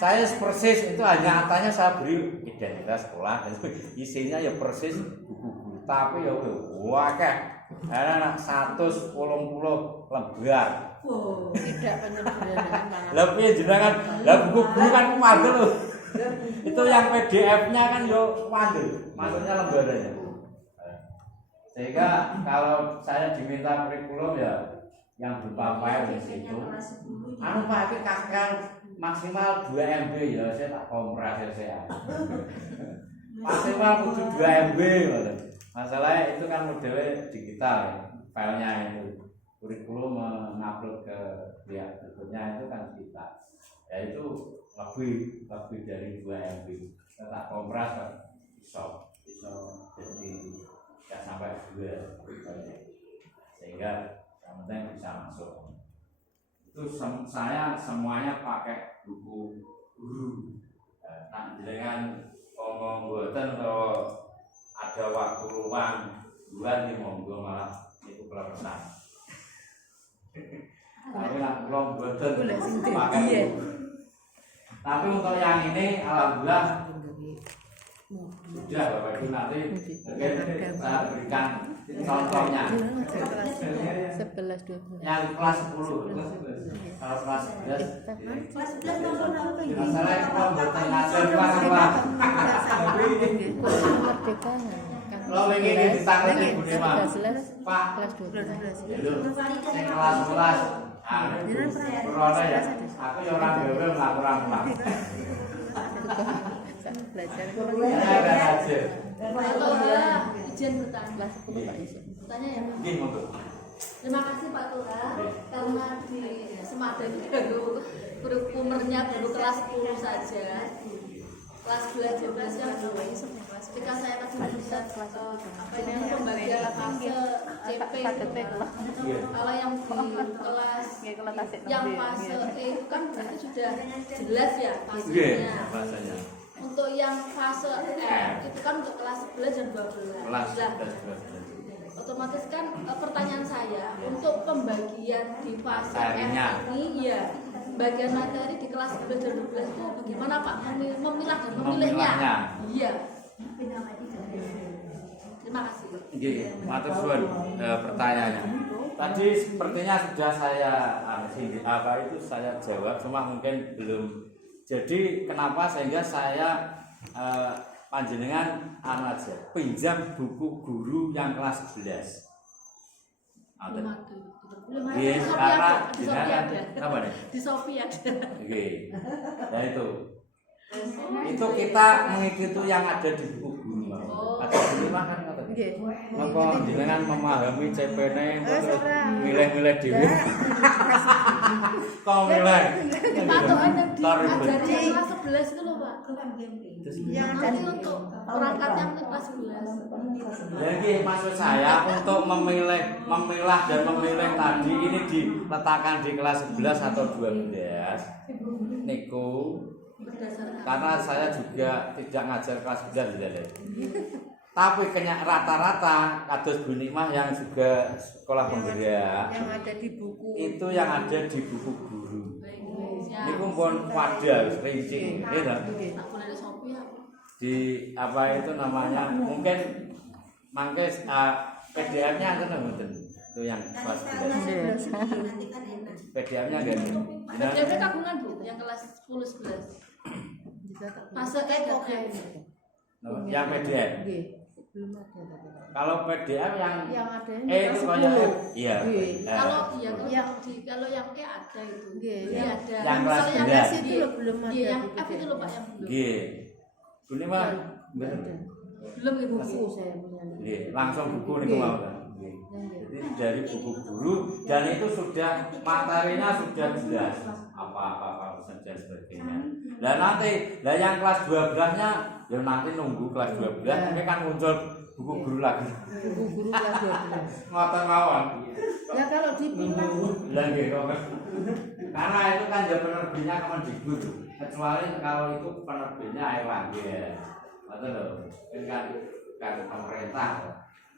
Saya persis itu hanya katanya saya beri identitas sekolah dan isinya ya persis buku guru. Tapi ya akeh. Anak 180 lembar. Wow. Tidak penyederhanaan. Lebih jenengan, lah buku guru kan kumadel loh. Itu yang PDF-nya kan yo kumadel, maksudnya lembaranya. Sehingga kalau saya diminta kurikulum ya yang berupa file di situ. Anu Pak iki kaskan maksimal 2 MB ya, saya tak kompres ya saya. Maksimal kudu 2 MB ngoten. Masalahnya itu kan modelnya digital ya, filenya itu. Kurikulum mengupload ke pihak berikutnya itu kan kita, ya itu lebih dari 2 MB. Kita kompres bisa jadi nggak sampai 2, sehingga yang penting bisa masuk. Itu saya semuanya pakai buku guru. Tak dengan ngomong buatan kalau ada waktu luang bulan nih monggo malah itu pelepasan. Tapi nak belum betul pakai. Tapi untuk yang ini alhamdulillah sudah Bapak Ibu nanti mungkin saya berikan contohnya. 11-12. Yang kelas 10. Kalau kelas 11 Kelas 11 tahun lalu masalah itu betul ngajar kelas. Kemerdekaan. Lo ingin ditangani Bu Nima. Pak Kelas 12. Sing kelas 11 Corona ya, aku ya orang gawe laporan pulang. Belajar. Ya kan aja. Atau ya izin bertanya. Kelas 10 Pak Yusuf. Bertanya ya. Nggih monggo. Terima kasih Pak Tura karena di Semadan baru kurikulernya baru kelas 10 saja. Kelas 12 yang ketika saya tadi melihat apa ini pembagian fase CP kalau yang di kelas yang fase E itu kan berarti sudah jelas ya fasenya. Untuk yang fase R itu kan untuk kelas 11 dan 12. Kelas Nah, 11. otomatis kan pertanyaan saya untuk pembagian di fase R R-nya. ini ya bagian materi di kelas 11 dan 12 itu bagaimana Pak memilah dan memilihnya? Memilahnya. Iya. Terima kasih. Nggih, matur suwun pertanyaannya. Tadi sepertinya sudah saya saya jawab, cuma mungkin belum. Jadi kenapa sehingga saya panjenengan aja pinjam buku guru yang kelas 11. Belum ada. Belum ada. Iya, Di Shopee karena ada. Di Shopee jenengan ada. apa nih? Di Shopee ada. Oke. Nah itu kita mengikuti yang ada di buku guru. Oh. Ada guru kan ngoten. Nggih. Napa jenengan memahami CPN terus ora. milih-milih dhewe. Kok milih? Patokan yang Tarik diajari beli. yang kelas 11 itu loh, Pak. Yang ada Nanti untuk perangkat yang kelas 11. Jadi maksud saya untuk memilah dan memilih tadi ini diletakkan di kelas 11 atau 12 niku Berdasarkan karena saya juga tidak ngajar kelas 11 ya. Tapi rata-rata kados Bu Nikmah yang juga sekolah penggerak yang ada di buku. itu yang ada di buku guru. Indonesia. Niku pun wadah rinci, ya toh? Tak boleh di Shopee apa? Di apa itu namanya mungkin mangke PDF-nya kan mboten itu yang kelas 11. Nanti kan enak. PDF-nya enggak ada. Nah, PDP kagungan Bu, yang kelas 10 11. Masuk Oke. yang PDF. Nggih. Belum ada tadi. Kalau PDF yang Yang ada itu kayak iya. Nggih. kalau iya Yang kalau yang E ada itu. Nggih, Ini yang- ada. yang kelas Kalau 11. S itu loh belum ada. Iya, yang di F itu loh Pak yang belum. Nggih. Bu Nikmah Ada. Belum Ibu. Buku saya punya. nggih, langsung buku niku mau kan. Nggih. Jadi dari buku guru dan itu sudah materinya sudah jelas apa saja sebagainya. Dan nanti yang kelas 12-nya ya nanti nunggu kelas 12 ini kan muncul buku guru lagi. Buku guru kelas 12. Ngoten mawon. Ya kalau dipilah Lah nggih kok. Karena itu kan ya penerbitnya Kemendikbud. Kecuali kalau itu penerbitnya Airlangga. Betul loh. Ini kan pemerintah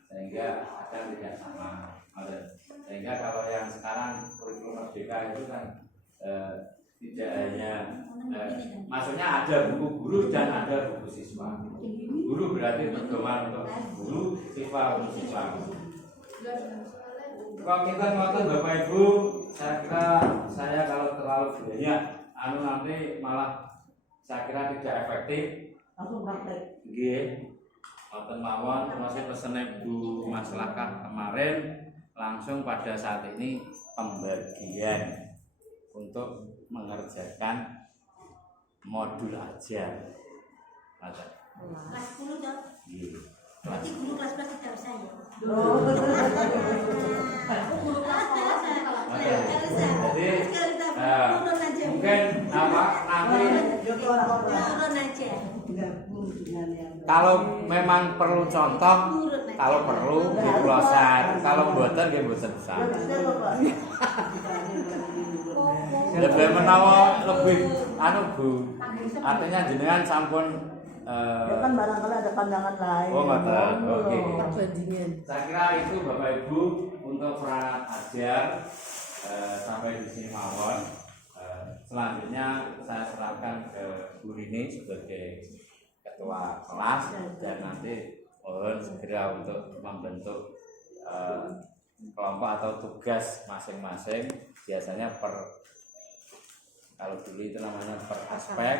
sehingga ada tidak sama. Sehingga kalau yang sekarang kurikulum merdeka itu kan tidak hanya maksudnya ada buku guru dan ada buku siswa. Guru berarti pedoman untuk guru, siswa untuk siswa. Kalau kita ngotot Bapak Ibu, saya kira saya kalau terlalu banyak nanti malah saya kira tidak efektif. Langsung praktek. Nggih. Wonten mawon termasuk pesan Bu masyarakat kemarin langsung pada saat ini pembagian untuk mengerjakan modul ajar. Ada. Kelas 10 toh. Nggih. Berarti guru kelas 11 tidak usah ya. Oh, Guru kelas sekolah saya kalau Tidak usah. Jadi, Tidak usah. eh, Turun aja. mungkin nanti Turun aja. kalau memang perlu contoh, kalau perlu diplosan, kalau buatan nggih mboten usah. Lebih menawa lebih Bu. Artinya jenengan sampun Ya kan barangkali ada pandangan lain. Oh, ngoten. Oke. perbandingan. Saya kira itu Bapak Ibu untuk perangkat ajar sampai di sini mawon. Selanjutnya saya serahkan ke Bu Rini sebagai ketua kelas dan nanti mohon segera untuk membentuk kelompok atau tugas masing-masing. Biasanya kalau dulu itu namanya per aspek,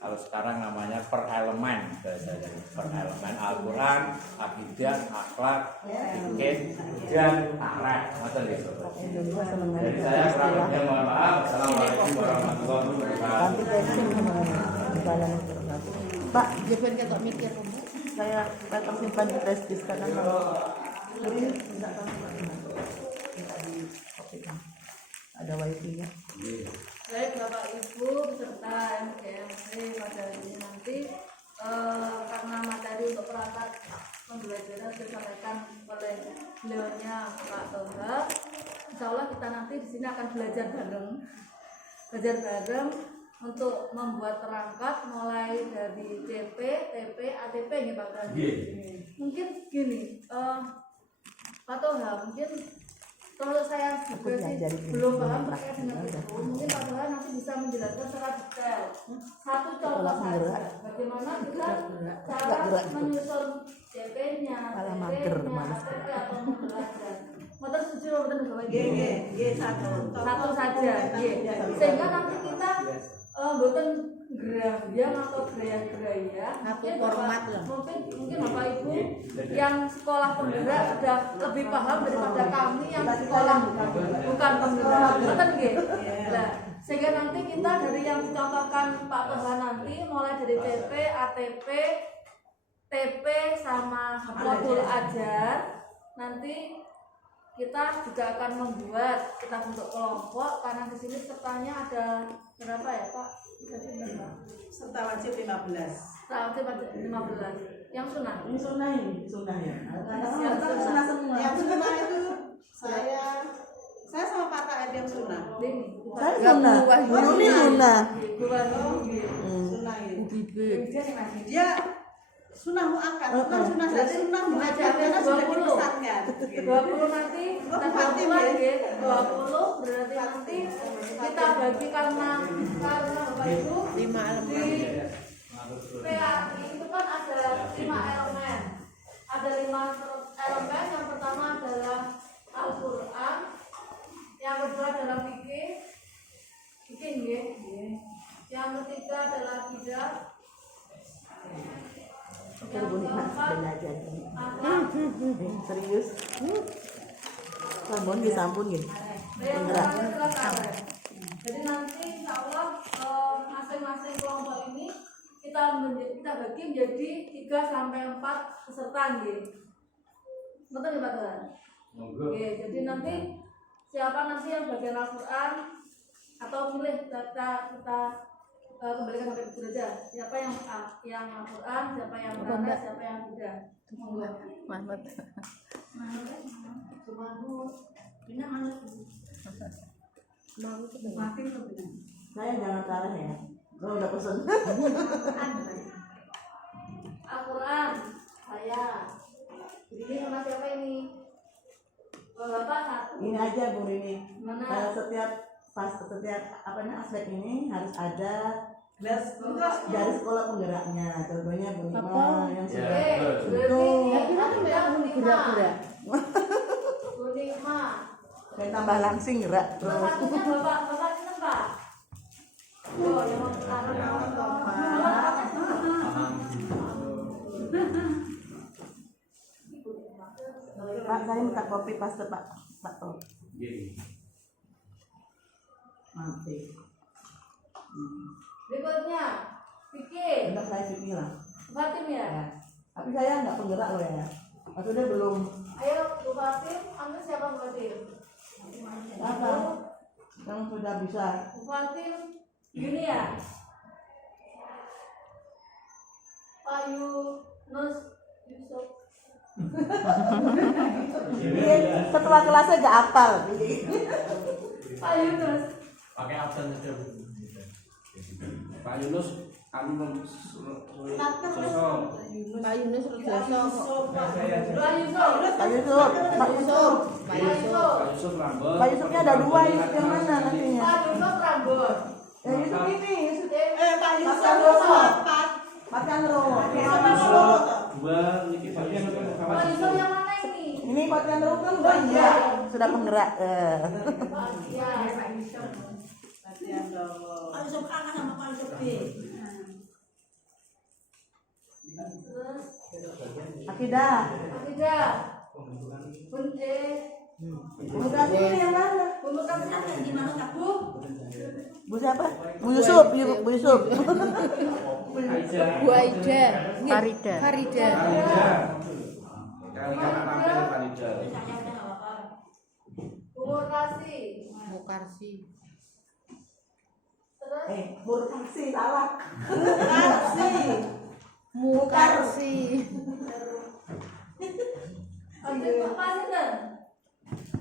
kalau sekarang namanya per elemen, bahasanya per elemen Al-Quran, akidah, akhlak, fikih, dan tarikh. Ngoten nggih, Bapak. Indonesia senang Jadi saya kurang lebih mohon maaf. Assalamualaikum warahmatullahi wabarakatuh. Pak, Jangan ketok mikir Bu. saya simpan di flash disk karena kalau ini tidak tahu ada wifi-nya. Baik Bapak Ibu beserta MGMC pada hari ini nanti karena materi untuk perangkat pembelajaran sudah disampaikan oleh beliaunya Pak Toga. Insya Allah kita nanti di sini akan belajar bareng untuk membuat perangkat mulai dari CP, TP, ATP ya Pak Toga. Mungkin gini, Pak Toga mungkin kalau saya juga sih belum paham terkait dengan itu, mungkin Pak Toha nanti bisa menjelaskan secara detail satu contoh saja bagaimana kita cara menyusun CP-nya, TP-nya, ATP atau membelajar. Motor setuju loh betul Bapak Ibu. Satu saja, sehingga nanti kita bukan Gerahayang atau geraya-geraya. Aku Mungkin format Bapak- loh. mungkin Bapak Ibu yang sekolah penggerak sudah lebih paham daripada kami yang sekolah bukan penggerak. Betul nggih? Nah, sehingga nanti kita dari yang dicontohkan Pak Toha nanti mulai dari TP, ATP, TP sama modul ajar, nanti kita juga akan membuat, kita bentuk kelompok karena di sini pesertanya ada berapa ya Pak? Serta wajib 15. Wajib 15. Yang sunah. Ini sunnah ya. Karena sunnah semua. Yang sunnah itu saya sama Pak Taed yang sunnah. Ini. Saya sunnah. Ini sunnah. Bukan. Sunnah ini. Dia sunnah muakkad, bukan sunnah saya sunnah muakkad karena sudah dipesatkan. 20 nanti kita Fatim, gabungan ya. ya. 20 berarti nanti kita bagi karena Bapak Ibu 5 elemen. di PAI itu kan ada 5 elemen. Ada 5 elemen. Yang pertama adalah Al-Qur'an, yang kedua adalah fikih nggih. Yang ketiga adalah bidah. Yang keempat akhlak. Serius. Sampun nggih, sampun nggih. Yang terakhir adalah karet. Jadi nanti insya Allah masing-masing kelompok ini kita bagi menjadi 3 sampai 4 peserta nggih. Betul ya Pak Tuhan? Oke, jadi nanti siapa nanti yang bagian Al-Qur'an atau pilih kita kembalikan sampai itu aja. Siapa yang Al-Qur'an, siapa yang Qur'an, siapa yang tidak. Mahmud. Bina manut. Makin ke Bina. Saya jangan salah ya. Kalau udah pesen. Al-Qur'an saya. Ini sama siapa ini? Bapak satu. Ini aja Bu Rini. Mana? Setiap aspek ini harus ada Garis dari sekolah penggeraknya. Contohnya Bu Nima yang sudah Berarti Yang gerak-gerak. Bu Nima. saya tambah langsing gerak terus. Satunya bapak ini Pak. Oh, yang mau Pak, saya minta kopi paste Pak. Toh. Mati. Berikutnya fikih. Udah saya pikir lah. Fatim ya. Tapi saya nggak penggerak loh ya. Maksudnya belum. Ayo Bu Fatim, ambil siapa Bu Fatim? Apa? Yang sudah bisa. Bu Fatim gini ya. Pak Yunus Yusuf. Ini setelah kelasnya nggak hafal. Pak Yunus. Pakai absen saja Bu. Pak Yunus kami sosok. Pak Yunus Rudoso. Pak Yusuf. Pak Yusuf, Pak Yusuf. Pak Yusuf. Pak Yusuf Rambut. Pak Yusufnya ada 2, Yusuf yang mana nantinya? Pak Yusuf Rambut. Ya Yusuf ini, Yusuf. Pak Yusuf Pak Chandra. Pak Pak Chandra. Yusuf 2 niki Pak Yusuf. Pak Yusuf yang mana ini? Ini Pak Chandra kan banyak sudah penggerak. Pak Iya. Pak Yusuf A sama Pak Yusuf B. Terus Akidah. Akidah. Bunde. Komunikasi ini yang mana? Bumbu kasih Ada di mana Kak Bu? Bu siapa? Bu Yusuf, Bu Yusuf. Bu Aida. Farida. Farida. Kali kakak tampil Farida. Saya udah nggak apa-apa. Bumbu kasih. Mukarsi. Terus Murkasi salah. Mukarsi. Oke, Pak Sinten.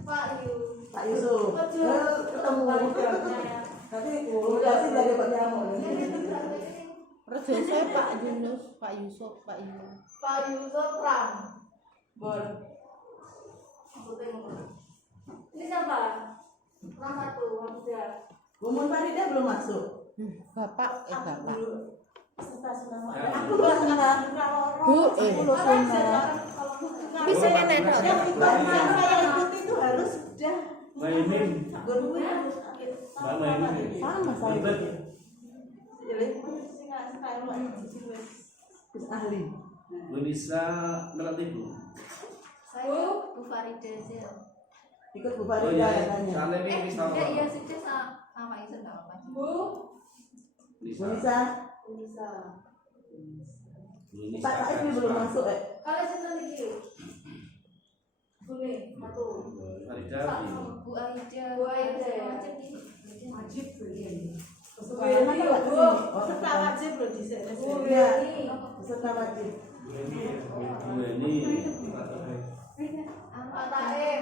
Pak Yu. Pak Yusuf. Ketemu. Tapi komunikasi dari Pak Jamu. Rudoso Pak Yunus, Pak Yusuf, Pak Yunus. Pak Yusuf Ram. Bor. Ini siapa? Ram satu, Hamzah. Umum Farida belum masuk. Bapak. Serta sudah mau Aku belum sunnah. Bu, Aku belum sunnah. bisa nenek. yang saya ikuti itu harus sudah Mbak ini. guru harus Mbak ini. Sama saya. Ribet. Wis ahli. Bu Nisa ngerti Bu? Saya Bu Farida aja. Ikut Bu Oh Farida iya, ya tanya. soalnya ini Nisa Iya sih sama itu enggak apa-apa. Bu, Nisa. Bu Nisa, Bu Nisa. Pak Said belum masuk Kalau sinten iki? Bune, satu. Farida. Bu Aida. Bu Aida. Macam ini. wajib beli. Sekarang kan Pak kesini. Oh, Peserta wajib loh di sini. Iya, peserta wajib. Bu ini. Pak Taim.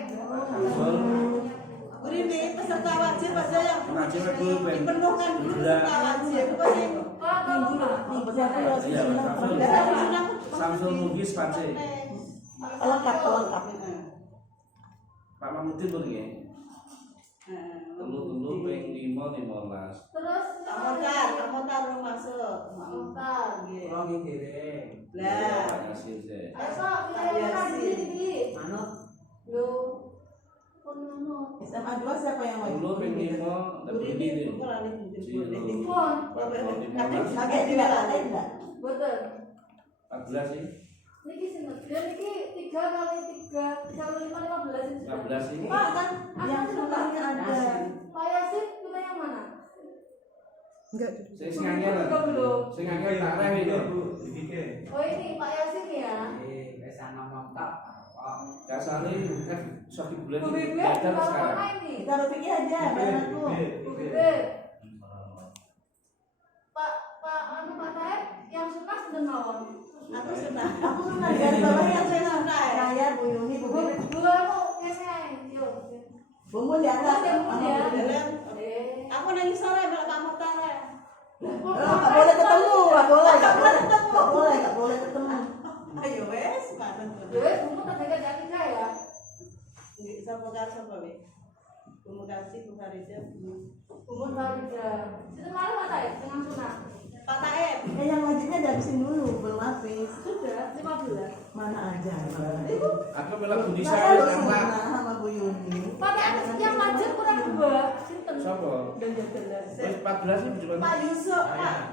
Bu Rini, peserta wajib aja yang Wajib Bu. dipenuhkan dulu peserta wajib. Itu pasti Minggu lah. Peserta wajib Iya, sunah Samsul. Farida. Samsul Mugis Pace. Lengkap, lengkap. Pak Mahmudin Bu ya. Telu ping 5 15. Terus Amontar belum masuk. Amontar. Nggih. Oh, ngikirin. Lah. Pak Yasir sih. Esok pilih yang mana dipilih. Manut. Lo pun manut. SMA 2 siapa yang wajib? Telu ping 5 Bu lebih Rini, ini. Bu Rini, Bu Rini. Pun. Agak dimarahin enggak? Betul. 14 sih. Niki sinten? Dan niki 3 kali 3 kali 5 15 ini. 15 sih. Pak kan Yang sunahnya ada. Pak Yasin pilih yang mana? Enggak. Sing ngangel. Sing ngangel tak reh itu. Bu, dibikin. Oh ini Pak Yasin ya. Kesana mantap. Kasane kan sakit bulan Bu ini Bibir ada kalau sekarang. mana ini? Kita pikir aja, biar aku. Bu Bibir. Pak anu Pak Taib yang sunnah sinten mawon? aku senang. Aku sunah garis bawah yang sunah. Saya Bu Yuni, Bu Bibir. Bu anu ngesen yo. Bu Mun di atas. Bu Mun ya. Dalam Eh. aku nangis sore bilang kamu tara. Enggak boleh ketemu, enggak boleh, enggak boleh ketemu. Enggak boleh, enggak boleh ketemu. Ayo wes, mana tuh? Wes Bu Mun ada tiga ya. Nggih sapa karo sapa we? Bu Kasih, Bu Farida, Bu Mun Farida. Sinten malah Pak Taib dengan sunnah. Pak Taib. Yang wajibnya dihabisin dulu, belum habis. Sudah 15. Mana aja. Aku bilang Bu Nisa Saya wis belum anak. pernah sama Bu Yuni. Pak Taib yang wajib kurang 2. Sinten? Siapa? Wis 14 sih cuma. Pak Yusuf,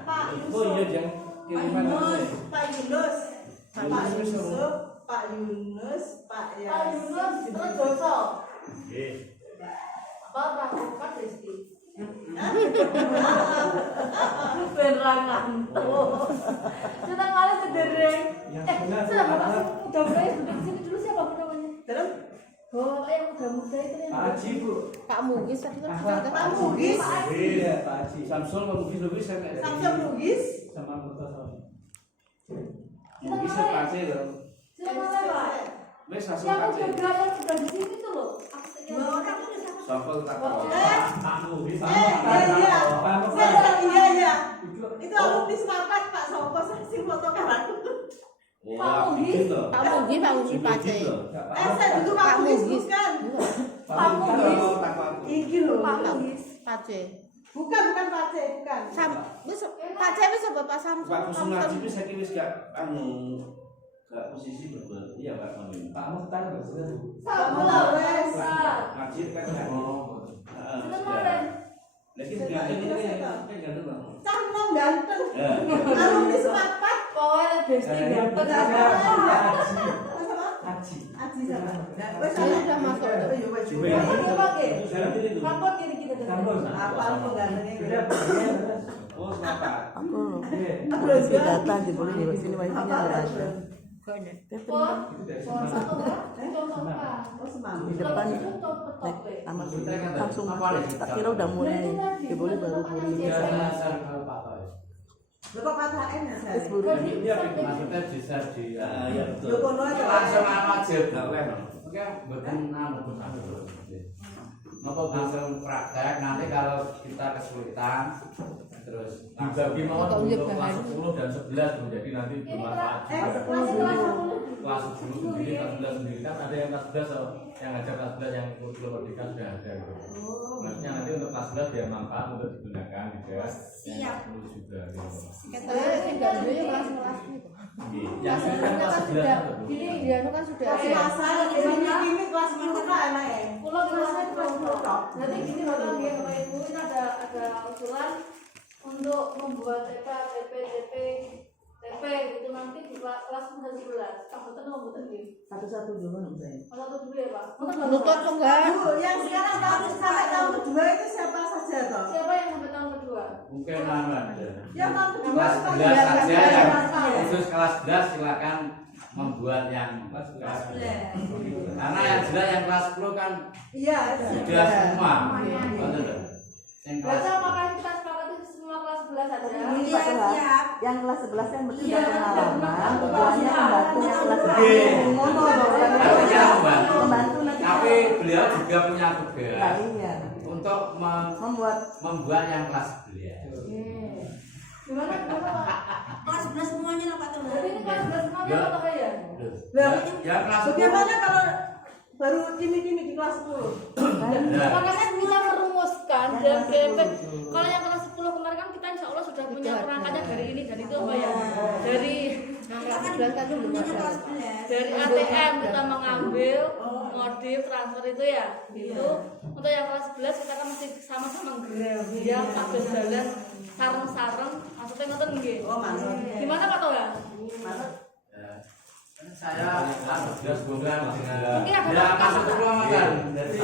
Pak Yusuf. Oh iya yang kiriman itu. Pak Yunus, Pak Yunus. Yusuf, Pak Yunus, Pak Pak Yasin. Yunus terus dosa. Nggih. Apa Pramuka Kristi? Beneran sudah kali sedereng. Sudah bapak muda muda yang duduk sini dulu siapa namanya? Terus Oh, yang muda-muda itu yang Pak Haji Bu. Pak Mugis tadi kan Apa? sudah Pak Mugis, Iya, Pak Haji. Samsul mau Mugis Lubis kan. Samsul Mugis, Sama Murtaza. Mugis Pace to. siapa Pak? Wis Samsul Yang Pace. udah yang sudah di sini tuh loh. bawa kamu ke sana. Shuffle tak tahu. Pak Mugis sama Iya. Pak Mugis. Iya. Itu alumni sepakat Pak Sopo sih foto karaku. Wah, bikin to. Pak Mugis, Pak Mugis Pace. Saya dulu Pak Mugis bukan. Pak Mugis. Iki loh. Pak Mugis. Pace. Bukan Pace, bukan. Wis Pace wis Bapak Samsul. Pak Kusuma Haji wis saiki wis gak gak posisi berber. Iya Pak Amin. Pak Muhtar Bu. Sampul wes. Ngaji kan kan. Oh. Heeh. Sudah kemarin. Lagi ganteng ini kan ganteng Bang. Canggung ganteng. Ya. Alumni sepakat. Pokoknya besti ganteng. Haji. Aji sama. Saya sudah masuk. Kapan dia pakai? Kapan kiri kita Kampus. Apa lu gantengnya? Oh, sepakat. Aku isi data di boleh di sini wifi-nya enggak ada. Pon. Pon satu kan? Contohkan. Oh, semam. Di depan sama langsung tak kira udah mulai di boleh baru boleh sama Bapak KKN ya saya. terus buru Ini apa maksudnya bisa di Ya betul. Jokono itu langsung aja Gak oleh. Oke, betul Nopo langsung praktek nanti kalau kita kesulitan terus dibagi mau untuk kelas 10 dan 11 menjadi nanti bermanfaat juga. Kelas 10 sendiri, kelas 11 sendiri kan ada yang kelas 11 yang ngajar kelas 11 yang kurikulum merdeka sudah ada gitu. Maksudnya nanti untuk kelas 11 biar manfaat untuk digunakan juga. Siap. 10 juga gitu. Saya tidak dulu ya kelas-kelas itu. Yang ini kan kelas 11 kan, Bu? Ini dia kan sudah kelas masal ini kelas mana enak ya. Pulau kelasnya kelas 10. Nanti gini Bapak Ibu, ini ada usulan untuk membuat TK, TP, kelas 11. Kabupaten apa mboten nggih? Satu-satu dulu nih saya. Satu dulu ya, Pak. Nuntut enggak? Bu, yang sekarang sampai tahun kedua itu siapa saja toh? Siapa yang sampai tahun kedua? Mungkin ada. Yang tahun kedua Kelas supaya 11 saja yang ya. khusus kelas 11 silakan membuat yang kelas 11. Karena yang jelas yang kelas 10 kan Iya, sudah semua. Betul loh. Yang kelas Berarti apakah kita sepakati semua kelas 11 saja? Ini Pak Tuhan, yang kelas 11 kan betul Iya, udah pengalaman, betul. tujuannya membantu yang kelas Oke. 10. Ngono dong, Artinya membantu. membantu nanti. Tapi beliau juga punya Nah, tugas iya. untuk membuat yang kelas 11. Gimana Pak? Kelas 11 semuanya lah Pak Tuhan. Berarti ini kelas 11 semuanya Ya. apa ya? Yang kelas 10 Bagaimana kalau baru kimi-kimi di kelas 10? Nah, Makanya kita merumuskan dan BP. Kalau yang kelas 10 kemarin kan kita insya Allah sudah punya perangkatnya dari ini, dari itu apa ya? Dari dari ATM kita mengambil modif transfer itu ya. Itu untuk yang kelas 11 kita kan masih sama-sama grab. Ya, kados dalan sareng-sareng. Maksudnya ngoten nggih. Oh, masuk. Gimana Pak Toga? saya sudah sebutkan dengan Mungkin ada ya fakta. kelas 10 kan. Jadi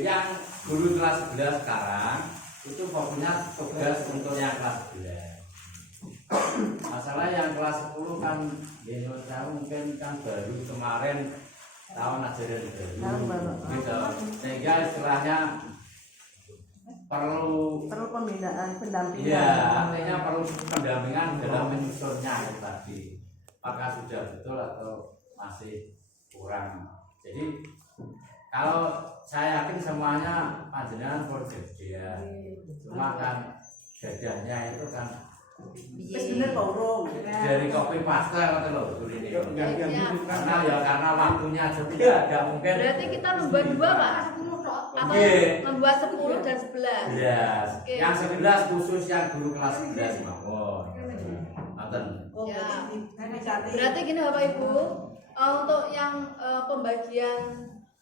yang guru kelas 11 sekarang itu fokusnya tugas untuk yang kelas 11. Masalah yang kelas 10 kan ya saya mungkin kan baru kemarin tahun ajaran baru. Gitu. Sehingga istilahnya perlu pembinaan, pendampingan. iya, artinya perlu pendampingan dalam menyusunnya itu tadi. Apakah sudah betul atau masih kurang? Jadi kalau saya yakin semuanya panjenengan bersedia, cuma kan gadahnya itu kan Bener Paurung. dari copy paste atau loh betul ini. Ya. Karena waktunya juga tidak mungkin. Berarti kita membuat dua Pak? Atau Iya. membuat 10 dan 11? Yes. Oke. Yang 11 khusus yang guru kelas 11 mawon. Ngoten. Oh, Ya. berarti Berarti gini Bapak Ibu, untuk yang pembagian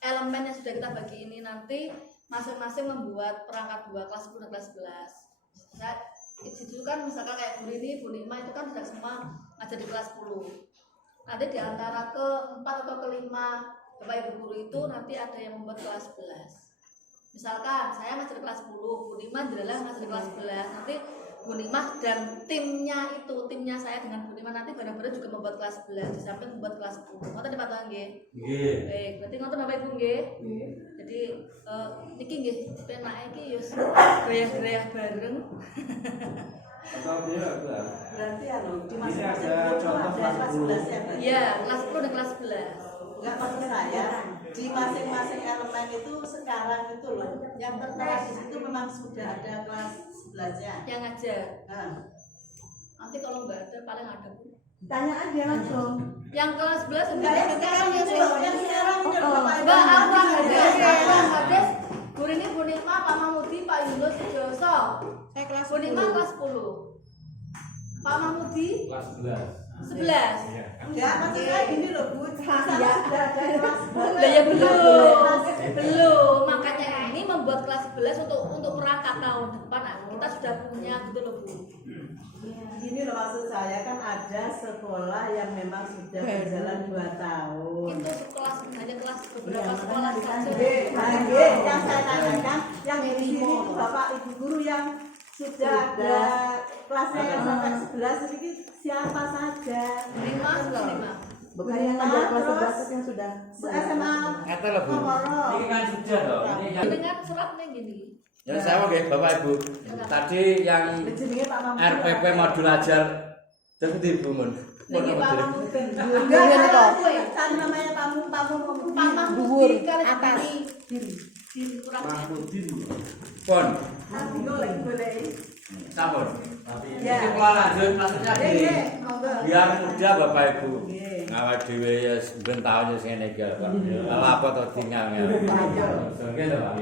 elemen yang sudah kita bagi ini nanti masing-masing membuat perangkat dua kelas 10 dan kelas 11. Saya itu kan misalkan kayak Bu Rini, Bu Nima itu kan sudah semua ngajar di kelas 10. Nanti di antara ke-4 atau ke-5 Bapak Ibu guru itu nanti ada yang membuat kelas 11. Misalkan saya ngajar di kelas 10, Bu Nima jelas ngajar di kelas 11. Nanti Bu Nimah dan timnya saya dengan Bu Nimah nanti bareng-bareng juga membuat kelas 11 di samping membuat kelas 10. Ngoten Pak Tuhan nggih. Nggih. Baik, berarti ngoten Bapak Ibu nggih. Jadi niki nggih penake iki yo greyah-greyah bareng. berarti di Ini masing-masing ada grup contoh ada kelas kelas 10. 11 ya Pak? Iya, kelas 10 dan kelas 11. Enggak, maksud saya di masing-masing elemen itu sekarang itu loh yang berbasis itu memang sudah ada kelas 11-nya. Yang ngajar. Nah, Nanti kalau nggak ada paling ada Bu. Tanya aja langsung. Yang kelas 11 enggak yang sekarang itu loh, yang sekarang ini loh Bapak Ibu. Mbak aku hadis. Bu Rini, Bu Nikma, Pak Mahmudi, Pak Yunus, Joso. Saya kelas Bu Nikma kelas 10. Pak Mahmudi Kelas 11. 11. Enggak, maksud saya gini loh Bu, di sana sudah ada kelas 10. Lah ya belum. Makanya ini membuat kelas 11 untuk perangkat tahun depan kita sudah punya gitu loh Bu. Gini loh maksud saya kan ada sekolah yang memang sudah berjalan 2 tahun. Itu kelas hanya kelas beberapa Iya, sekolah makanya saja. Nah, yang saya tanyakan yang di sini itu Bapak Ibu guru yang sudah ada kelasnya yang sampai 11 ini siapa saja? 5. Bukan yang ada kelas 11 yang sudah SMA Kata lho Bu. Ini kan sudah loh. Ini yang Dengan suratnya gini. ya saya nggih Bapak Ibu. Tadi yang jenenge Pak Mahmud. RPP modul ajar terus di Bu Mun. Niki Pak Mahmudi. Enggak, saya namanya Pak Mahmudi kali atas. Diri kurang. Pon. boleh. Sampun. Ya. Ini kalau lanjut maksudnya Nggih, gini. nggih, monggo. Biar mudah Bapak Ibu. Nggih. Ngawal dhewe ya ben taun ya sing ngene iki Pak. Lha apa to tinggal ya. Oke lho Pak.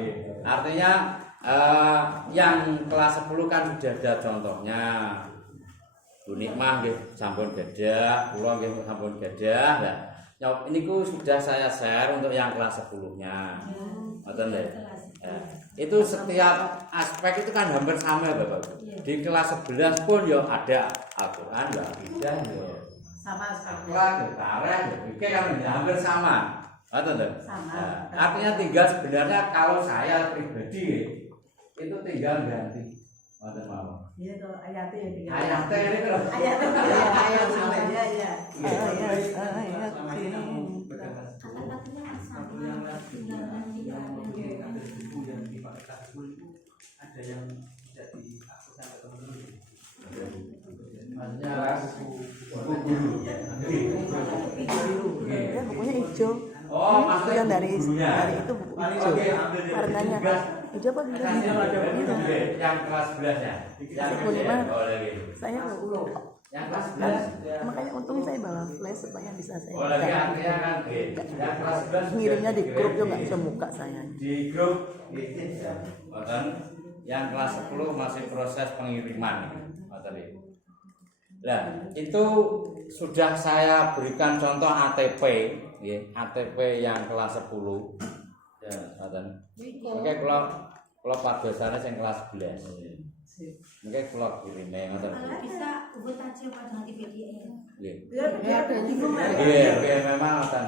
Artinya yang kelas 10 kan sudah ada contohnya. Bu Nikmah nggih sampun gadah, kula nggih sampun gadah. Lah, ini sudah saya share untuk yang kelas 10-nya. Ngoten lho. Itu setiap aspek itu kan hampir sama Bapak. Di kelas 11 pun ya ada Al-Qur'an, ya akidah, ya Sama sekali. akhlak, tareh, BK kan hampir sama. Betul tuh. Sama. Artinya tinggal sebenarnya kalau saya pribadi itu tinggal ganti. Betul mau. Iya tuh ayatnya ya tiga. Ayatnya ini kalau Ayatnya ayat sama ya ya. Kata-katanya sama, tinggal nanti ada buku yang dipakai kelas 10 itu ada yang tidak diakses sampai teman-teman. maksudnya buku guru. Ya, bukunya hijau. Oh, Itu maksudnya yang dari gurunya. itu buku hijau. Warnanya hijau apa biru? Biru. Yang kelas 11 ya. Yang Kuning mah. oh, lagi. Saya Yang kelas kan, 11. makanya untung saya bawa flash supaya bisa saya Oh, lagi buka. artinya kan yang kelas 11 Ngirimnya di grup juga nggak bisa muka saya. di grup Betul. Yang kelas 10 masih proses pengiriman. Betul. Nah, itu sudah saya berikan contoh ATP, ya, ATP yang kelas 10. Ya, betul. Oke, kalau padosane sing kelas 11. Oke, kalau kirimnya ngoten. Kalau bisa buat aja pada nanti video. Nggih. Ya ada di rumah. Nggih, memang ngoten.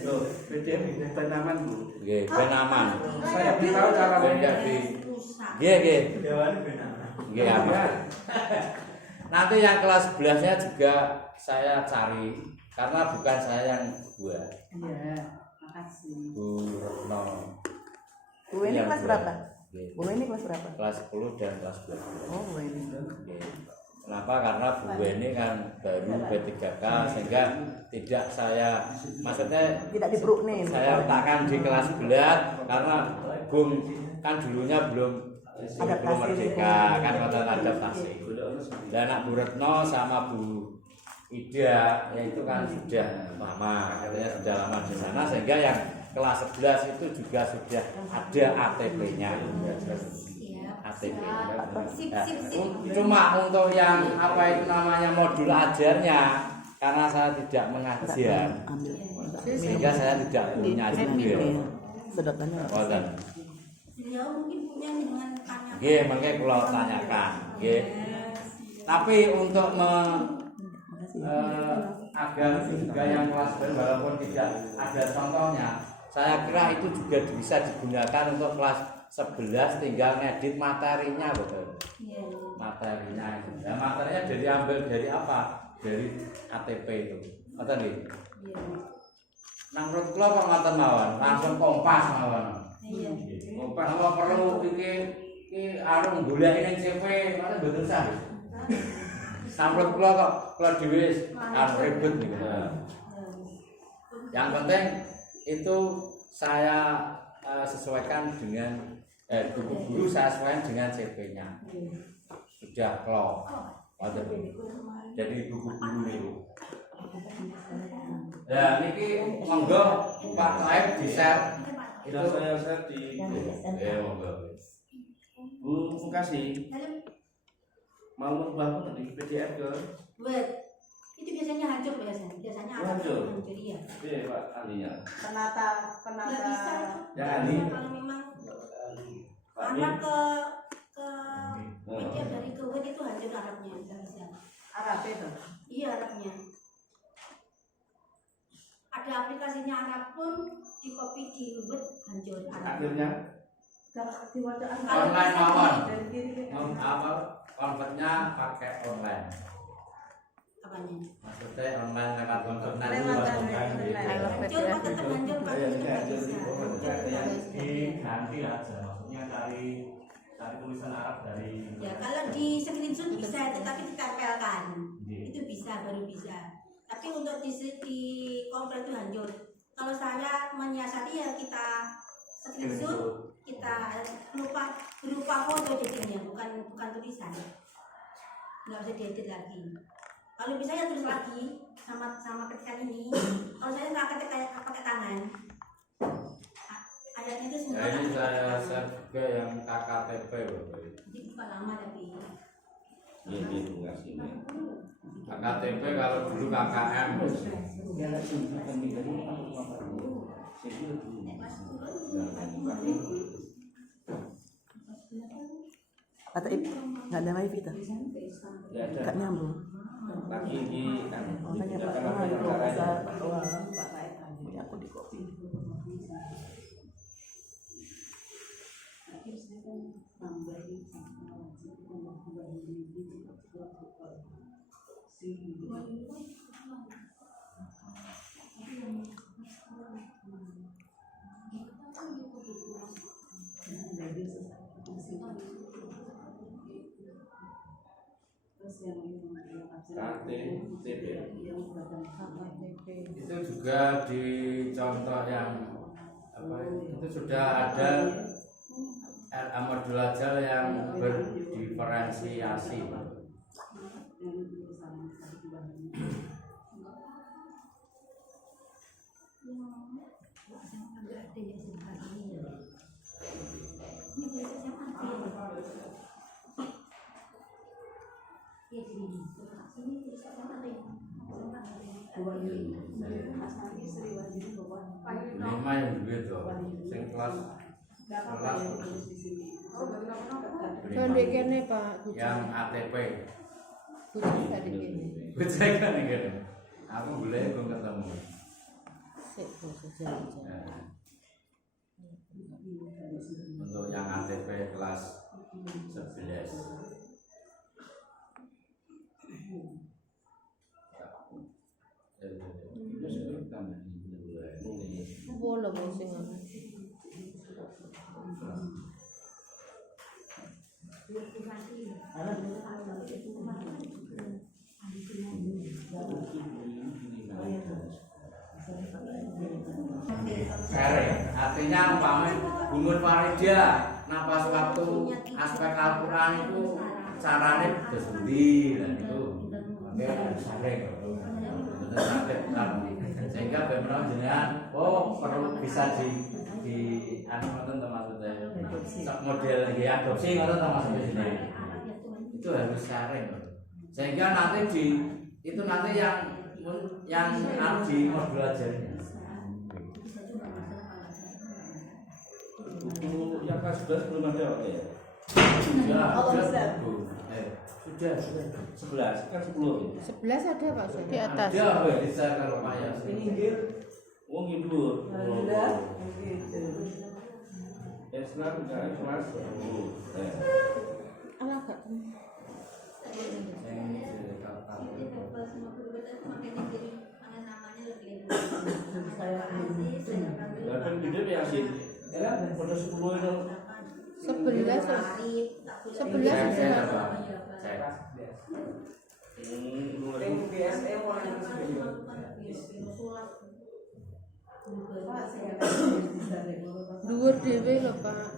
Loh, PDF itu penaman Bu. Nggih, ben aman. Saya beritahu cara Jadi Rusak. nggih, nggih. Dewan benar. Nggih, aman. Nanti yang kelas 11-nya juga saya cari karena bukan saya yang buat. Iya, makasih. Bu Retno. Bu ini Yang kelas buat. berapa? Nggih. Bu ini kelas berapa? Kelas 10 dan kelas 12. Oh, Bu ini. Oke. Kenapa? Karena Bu ini kan baru B3K sehingga tidak saya maksudnya Tidak di Brooklyn. saya letakkan di kelas 11 karena Bung kan dulunya belum merdeka kan waktu adaptasi. Dan anak Bu Retno sama Bu Ida ya itu kan sudah lama katanya sudah lama di sana sehingga yang kelas 11 itu juga sudah ada ATP-nya. ATP. Nah, cuma untuk yang apa itu namanya modul ajarnya karena saya tidak mengajar sehingga saya tidak punya juga. Sedotannya. Boten. Beliau mungkin punya dengan tanya. Nggih, mengke kula tanyakan. Nggih. Tapi untuk agar juga yang kelas 10 walaupun tidak ada contohnya, saya kira itu juga bisa digunakan untuk kelas 11 tinggal ngedit materinya betul. Iya. Materinya itu. Ya materinya diambil dari apa? Dari ATP itu. Ngoten nggih. Iya. Nang menurut kula kok ngoten mawon, langsung kompas mawon. Iya. Kompas apa perlu iki arung golek ning CV, ngoten mboten sah. Sampun kula kok kula dhewe kan ribet niku. Yang penting itu saya sesuaikan dengan buku guru saya sesuaikan dengan CV-nya. Sudah klop. Jadi buku guru niku. Ya niki monggo Pak Taib di-share itu Sudah saya share di monggo. Bu Mukasi. Mau merubah tadi PDF ke Buat itu biasanya hancur biasanya Hancur? hancur iya. Pak ahlinya. penata Nggak bisa itu. Ya, ahli. Kalau memang Pak anak Dim. ke PDF dari ke Word itu hancur Arabnya nggak bisa. Arab itu. Iya Arabnya. Ada aplikasinya Arab pun di copy di Word hancur Arab. Akhirnya Kalau diwaca Online mawon. dari kiri ke kanan. Apa konvertnya pakai online. Apanya? Maksudnya online lewat konvernya Lewat online. Hancur mah tetap hancur Pak. Iya, Itu ini nggak hancur. bisa. Diganti aja, maksudnya cari tulisan Arab dari. Ya kalau di screenshot bisa, tetapi ditempelkan Iya. itu bisa baru bisa. Tapi untuk di komplit itu hancur. Kalau saya menyiasati ya kita screenshot, kita berupa foto jadinya, bukan tulisan. Nggak bisa diedit lagi. Kalau bisa ya tulis lagi sama ketikan ini. Kalau saya nggak pakai tangan. Ayatnya itu semua. Ya ini saya share juga yang KKTP Bapak. Jadi bukan lama tapi. Iya, Bu Mukasi. KKTP kalau dulu KKM. Atau nggak ada wifi tuh? Ya ada. Nggak nyambung. Lagi di Makanya Pak digunakan Tengah itu acaranya. bisa ini aku di copy. KTP. Itu juga di contoh yang apa itu sudah ada RA modulator yang berdiferensiasi. Lima yang duit tuh, sing kelas Sondek kene Pak, yang ATP. bujuk tadi kene. Bocah kan iki. Aku boleh kok ketemu. Sik basa Jawa. Nah, untuk yang ATP kelas 11. Bola wong sing ngono. Sharing, artinya umpamanya Bungur Farida nafas waktu aspek Al-Quran itu caranya bersendi dan itu makanya sharing sehingga benar jenengan perlu bisa di anu ngoten maksudnya model diadopsi ngoten maksudnya sini itu harus sharing sehingga nanti itu nanti yang di modul ajarnya. Buku yang kelas 11 belum ada Pak ya? Sudah 11 kan 10. 11 ada Pak di atas. Ada bisa kalau Pak ya. Wong hidur. Alhamdulillah gitu. Islam enggak kelas 10. Alah gak. Bahkan hidup ya sih. Ya, pada 10 itu 11 Dhuwur dhewe lho Pak.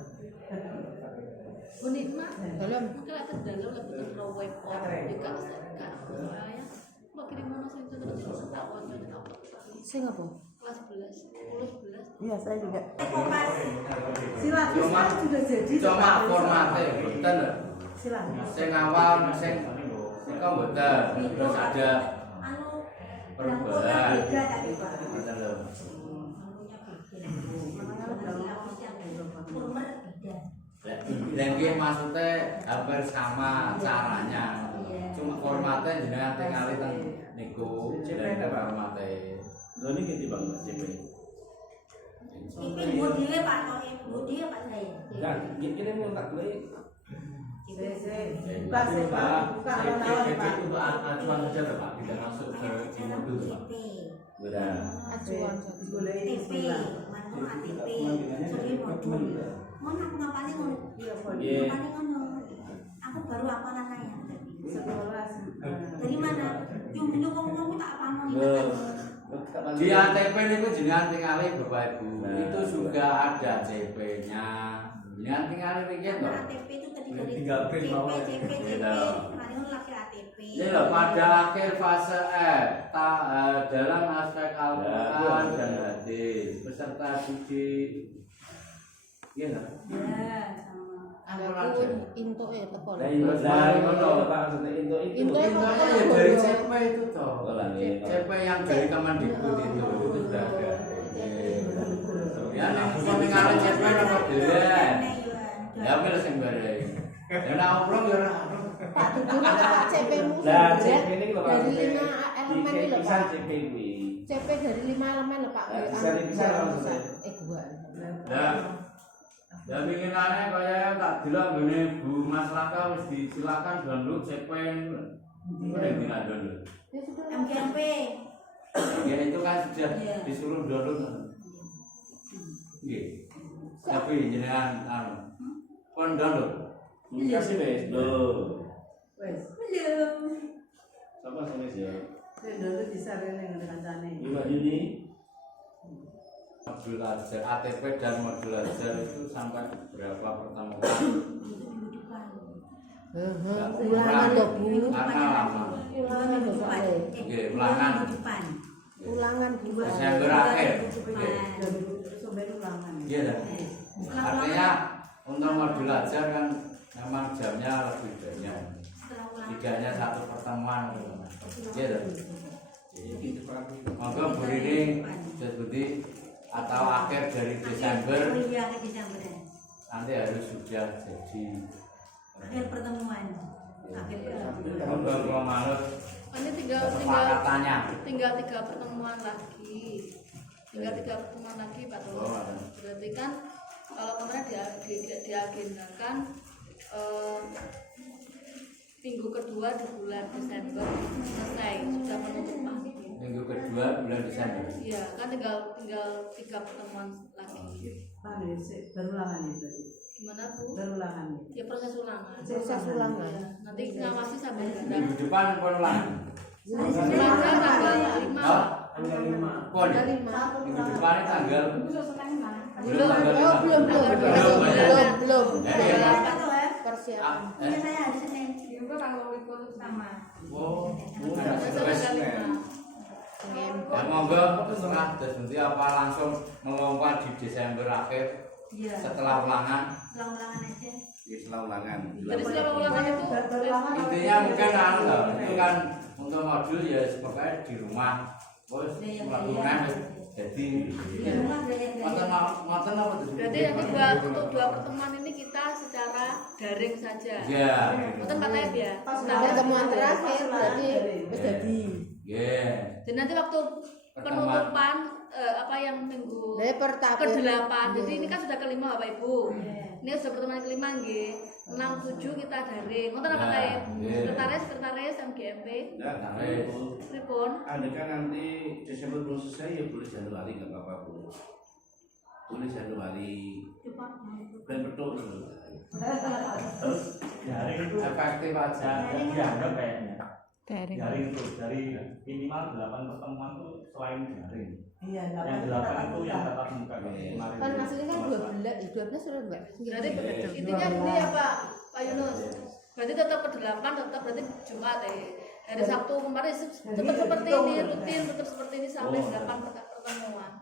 Unikma, Dalam kalau ke dalam lebih ke web juga kan. Mbak kirim mana saya terus awal sing apa? kelas 11, 10, 11. Iya, saya juga. Silabus kan sudah jadi. Cuma formatnya betul. Silabus. Sing awal sing kok betul. Terus ada perubahan. Beda tadi Pak. Betul lho. Dan ini maksudnya hampir sama caranya. Cuma formatnya jenengan tinggal teng niku dan formatnya. Lho niki gitu Bang CP. Ini modelnya Pak Toh, modelnya Pak saya. Kan ini mau tak beli. Buka sih Pak, buka alon-alon Pak. Untuk acuan saja lho Pak, tidak masuk ke modul Pak. Benar. acuan satu. Boleh ini ATP, sebelah. mana ATP, jadi modul. Mau aku ngapain ngono? Iya. Ngapain ngono? Aku baru apa namanya? Sekolah. Dari mana? Yung ngomong tak apa mau Di ATP itu jenengan tinggali Bapak Ibu. Nah, Itu juga ada CP-nya. Jenengan tinggali pikir toh. ATP itu tadi dari Tinggal print CP, bawah. CP, CP. Gitu. Mari ngono lagi ATP. Ini loh pada akhir fase dalam aspek Al-Quran dan hadis beserta didik. Iya nggak? Ya, sama. Al-Quran Aku intuk ya teko. Nah, itu dari mana Pak maksudnya itu itu. Itu Intinya ya dari CP itu toh. Oh, lah, iya. CP yang dari Kemendikbud itu sudah ada. Ya, nih, kok tinggalin CP nomor dua. Ya, pilih sing bareng. Ya nek oprong ya ora. Pak Dudu Pak CP-mu Lah sudah CP ini lho Pak. dari 5 elemen ini lho Pisan Pak. CP kuwi. CP dari 5 elemen lho Pak. Nah, bisa dipisah kalau selesai. Gua. Lah. Ya pinginane kaya tak delok ngene Bu Mas Raka wis disilakan download CPN. Udah tidak download. Ya sudah. MGMP. Ya itu kan sudah disuruh download. Nggih. Tapi jenengan anu. Kon download. Kasih wis. Lho. Wes, Belum. Sapa sing wis ya? sing dulu disarene ngene kancane. Mbak Yuni. Modul ajar ATP dan modul ajar itu sampai berapa pertemuan? Ulangan lho Bu. Karena lama. Ulangan lho Pak. Oke, ulangan. Depan. Ulangan Bu. Desember akhir. Oke. Sampai ulangan. Iya dah. Artinya untuk modul ajar kan memang jamnya lebih banyak. Tidaknya satu pertemuan. Iya dah. Maka Bu Rini seperti atau akhir dari Desember Oh iya, akhir Desember. nanti harus sudah jadi Akhir pertemuan. Akhir pertemuan. untuk memanut Ini tinggal kesepakatannya. 3 pertemuan lagi. Tinggal 3 pertemuan lagi Pak Tol. Oh, ada. Berarti kan kalau kemarin diagendakan minggu kedua di bulan Desember selesai sudah penutupan. Minggu kedua bulan Desember. Iya, kan tinggal 3 pertemuan lagi. Berulangan itu. Gimana Bu? Berulangan. Ya proses ulangan. Proses ulangan. Ya, nanti ngawasi sampai Minggu depan pun ulang. Selasa tanggal 5. Oh, pun. Ada 5. Minggu depan tanggal Belum. tanggal Oh, 5. belum. Belum. Apa tuh ya? Persiapan. Iya saya hari Senin. Oh, Tanggal 5. ya monggo setelah nanti apa langsung melompat di Desember akhir Iya. setelah ulangan. Ulang-ulangan aja. Iya, setelah ulangan. Jadi setelah ulangan itu Intinya mungkin anu loh, itu kan untuk modul ya pokoknya di rumah. Terus melakukan jadi Di rumah ngoten apa tuh? berarti yang untuk 2 pertemuan ini kita secara daring saja. Iya. Betul Pak Taib ya? Pertemuan terakhir berarti wis dadi. Iya. Dan nanti waktu penutupan apa yang minggu ke-8. Jadi ini kan sudah ke-5 Bapak Ibu. Ini sudah pertemuan ke-5 nggih. 6 7 kita daring. Ngoten Pak Taib. Sekretaris MGMP. Ya, Pripun? Andai kan nanti Desember belum selesai ya boleh Januari nggak apa-apa Bu. Boleh Januari. Dan betul. Jaring itu efektif aja. Dianggap kayaknya jaring itu dari minimal 8 pertemuan tuh selain jaring. Iya, Yang 8 itu yang tatap muka. Kan hasilnya kan 12 sudah Mbak. Berarti intinya ini ya Pak Yunus. Berarti tetap ke-8 tetap berarti Jumat hari Sabtu kemarin tetap seperti ini rutin tetap seperti ini sampai 8 pertemuan.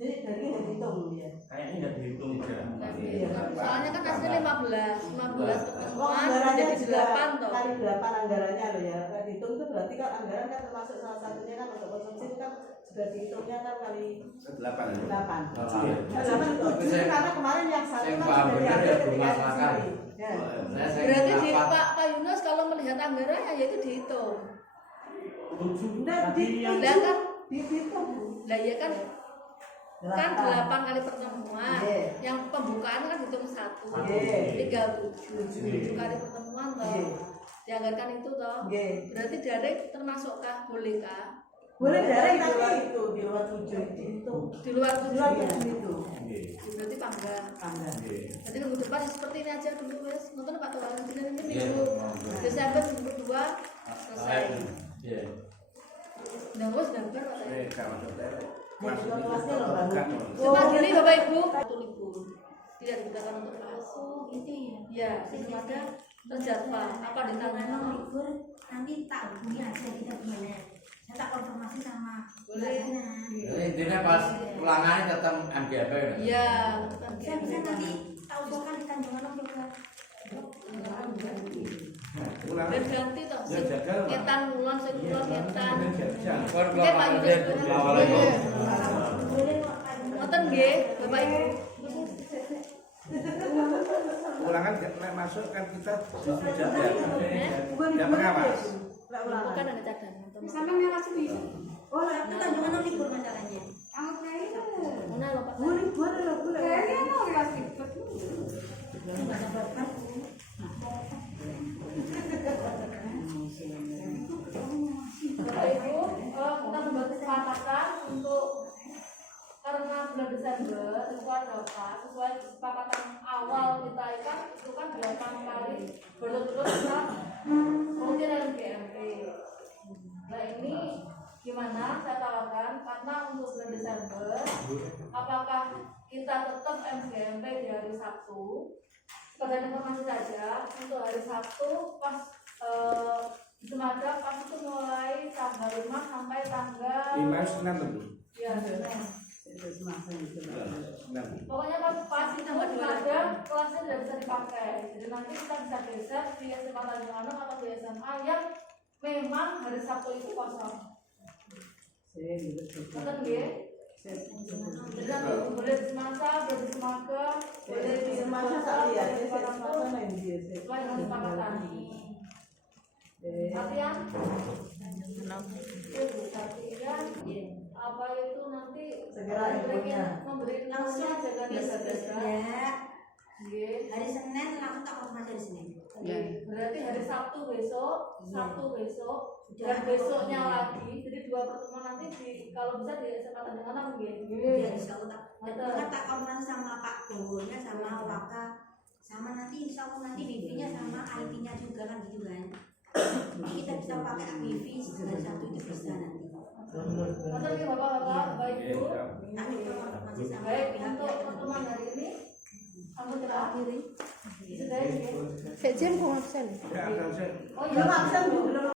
Jadi dihitung ya. Kayaknya nggak dihitung ya. Soalnya kan hasilnya 15 pertemuan anggarannya jadi juga 8 toh. kali 8 anggarannya loh ya. Kalau dihitung itu berarti kan anggaran kan termasuk salah satunya kan untuk konsumsi itu kan sudah dihitungnya kan kali 8. 8. Oh, Nah, 8 itu justru karena kemarin yang satu Saya kan paham sudah benar diambil ya Bu ketika Mas di Raka. sini. Ya. Berarti di rapat. Pak Yunus kalau melihat anggarannya ya itu dihitung. Nah, yang Lah kan dihitung. lah ya kan 8 kali pertemuan. Iya. Yang pembukaan kan hitung 1. Iya. Tinggal 7 kali pertemuan toh. Iya. Dianggarkan itu toh. Iya. Berarti daring termasukkah bolehkah? Boleh daring Di tapi luar itu, di luar 7 itu. Di luar di luar 7 7 itu. berarti pangga. Anggaran. Jadi minggu depan seperti ini aja dulu wes. Nonton Pak Tuhan ini Iya, minggu monggo. Desember minggu kedua selesai. Iya. Nah, wes gambar Pak Taib. Kelasnya loh Mbak. Cuma gini Bapak Ibu, satu libur tidak digunakan untuk kelas. Oh gitu ya. Ya, belum ada terjadwal. Apa ditanya? Kalau libur nanti tak hubungi aja kita gimana. Saya tak konfirmasi sama Boleh. Mbak. Jadi intinya pas ulangannya tetap MGP. Iya. Saya bisa nanti tak usulkan di Tanjung Anom juga. Dan ganti toh. Ya, jaga, Pak. Ketan mulon, sing mulon ketan. Kon Oke, Pak Yunus. Boleh Pak. Ngoten nggih, Bapak Ibu. ulangan nggak masuk kan kita sudah Bukan nggak pengawas. Lek ulangan. Bukan ada cadangan. Sama merah sendiri. Oh, lek Kita jangan libur masalahnya. Oke. Mana lo Pak? boleh boleh lho, boleh. Kayaknya mau ya ribet. Bapak Ibu, kita membuat kesepakatan untuk karena bulan Desember itu ada apa? Sesuai kesepakatan awal kita itu kan 8 kali berturut-turut kita pengujian GMP. Nah ini gimana saya tawarkan karena untuk bulan Desember apakah kita tetap MGMP di hari Sabtu? Sekedar informasi saja untuk hari Sabtu pas di Semada pas itu mulai tanggal 5 sampai tanggal 5 Senin tentu. ya Senin. Senin. Pokoknya pas itu Semada kelasnya tidak bisa dipakai. Jadi nanti kita bisa geser di SMA Tanjung Anom atau di SMA yang memang hari Sabtu itu kosong. Betul ya? Jadi nanti boleh di Semasa, boleh di Semaga, boleh di Semasa tak lihat, semasa main dia sih. sesuai dengan kesepakatan. Latihan? Latihan apa itu nanti Segera infonya. memberi Langsung jaga ya. Hari Senin langsung tak konfirmasi hari Senin. Berarti hari Sabtu besok, dan besoknya lagi. Jadi 2 pertemuan nanti kalau bisa di SMA Tanjung Anom ya. Iya, insya Allah. Kita tak konfirmasi sama Pak Bowonya sama Waka, sama nanti insya Allah nanti BB-nya sama IT-nya juga kan gitu kan. Jadi kita bisa pakai BB hari Sabtu itu bisa nanti. Betul ya Bapak-bapak, baik Bu. Tak coba konfirmasi sama Baik pihak untuk pertemuan hari ini. Kamu terakhiri. Sudah ya. Sekjen kok absen. Ya, ada saya. Oh Belum iya. absen, Bu, belum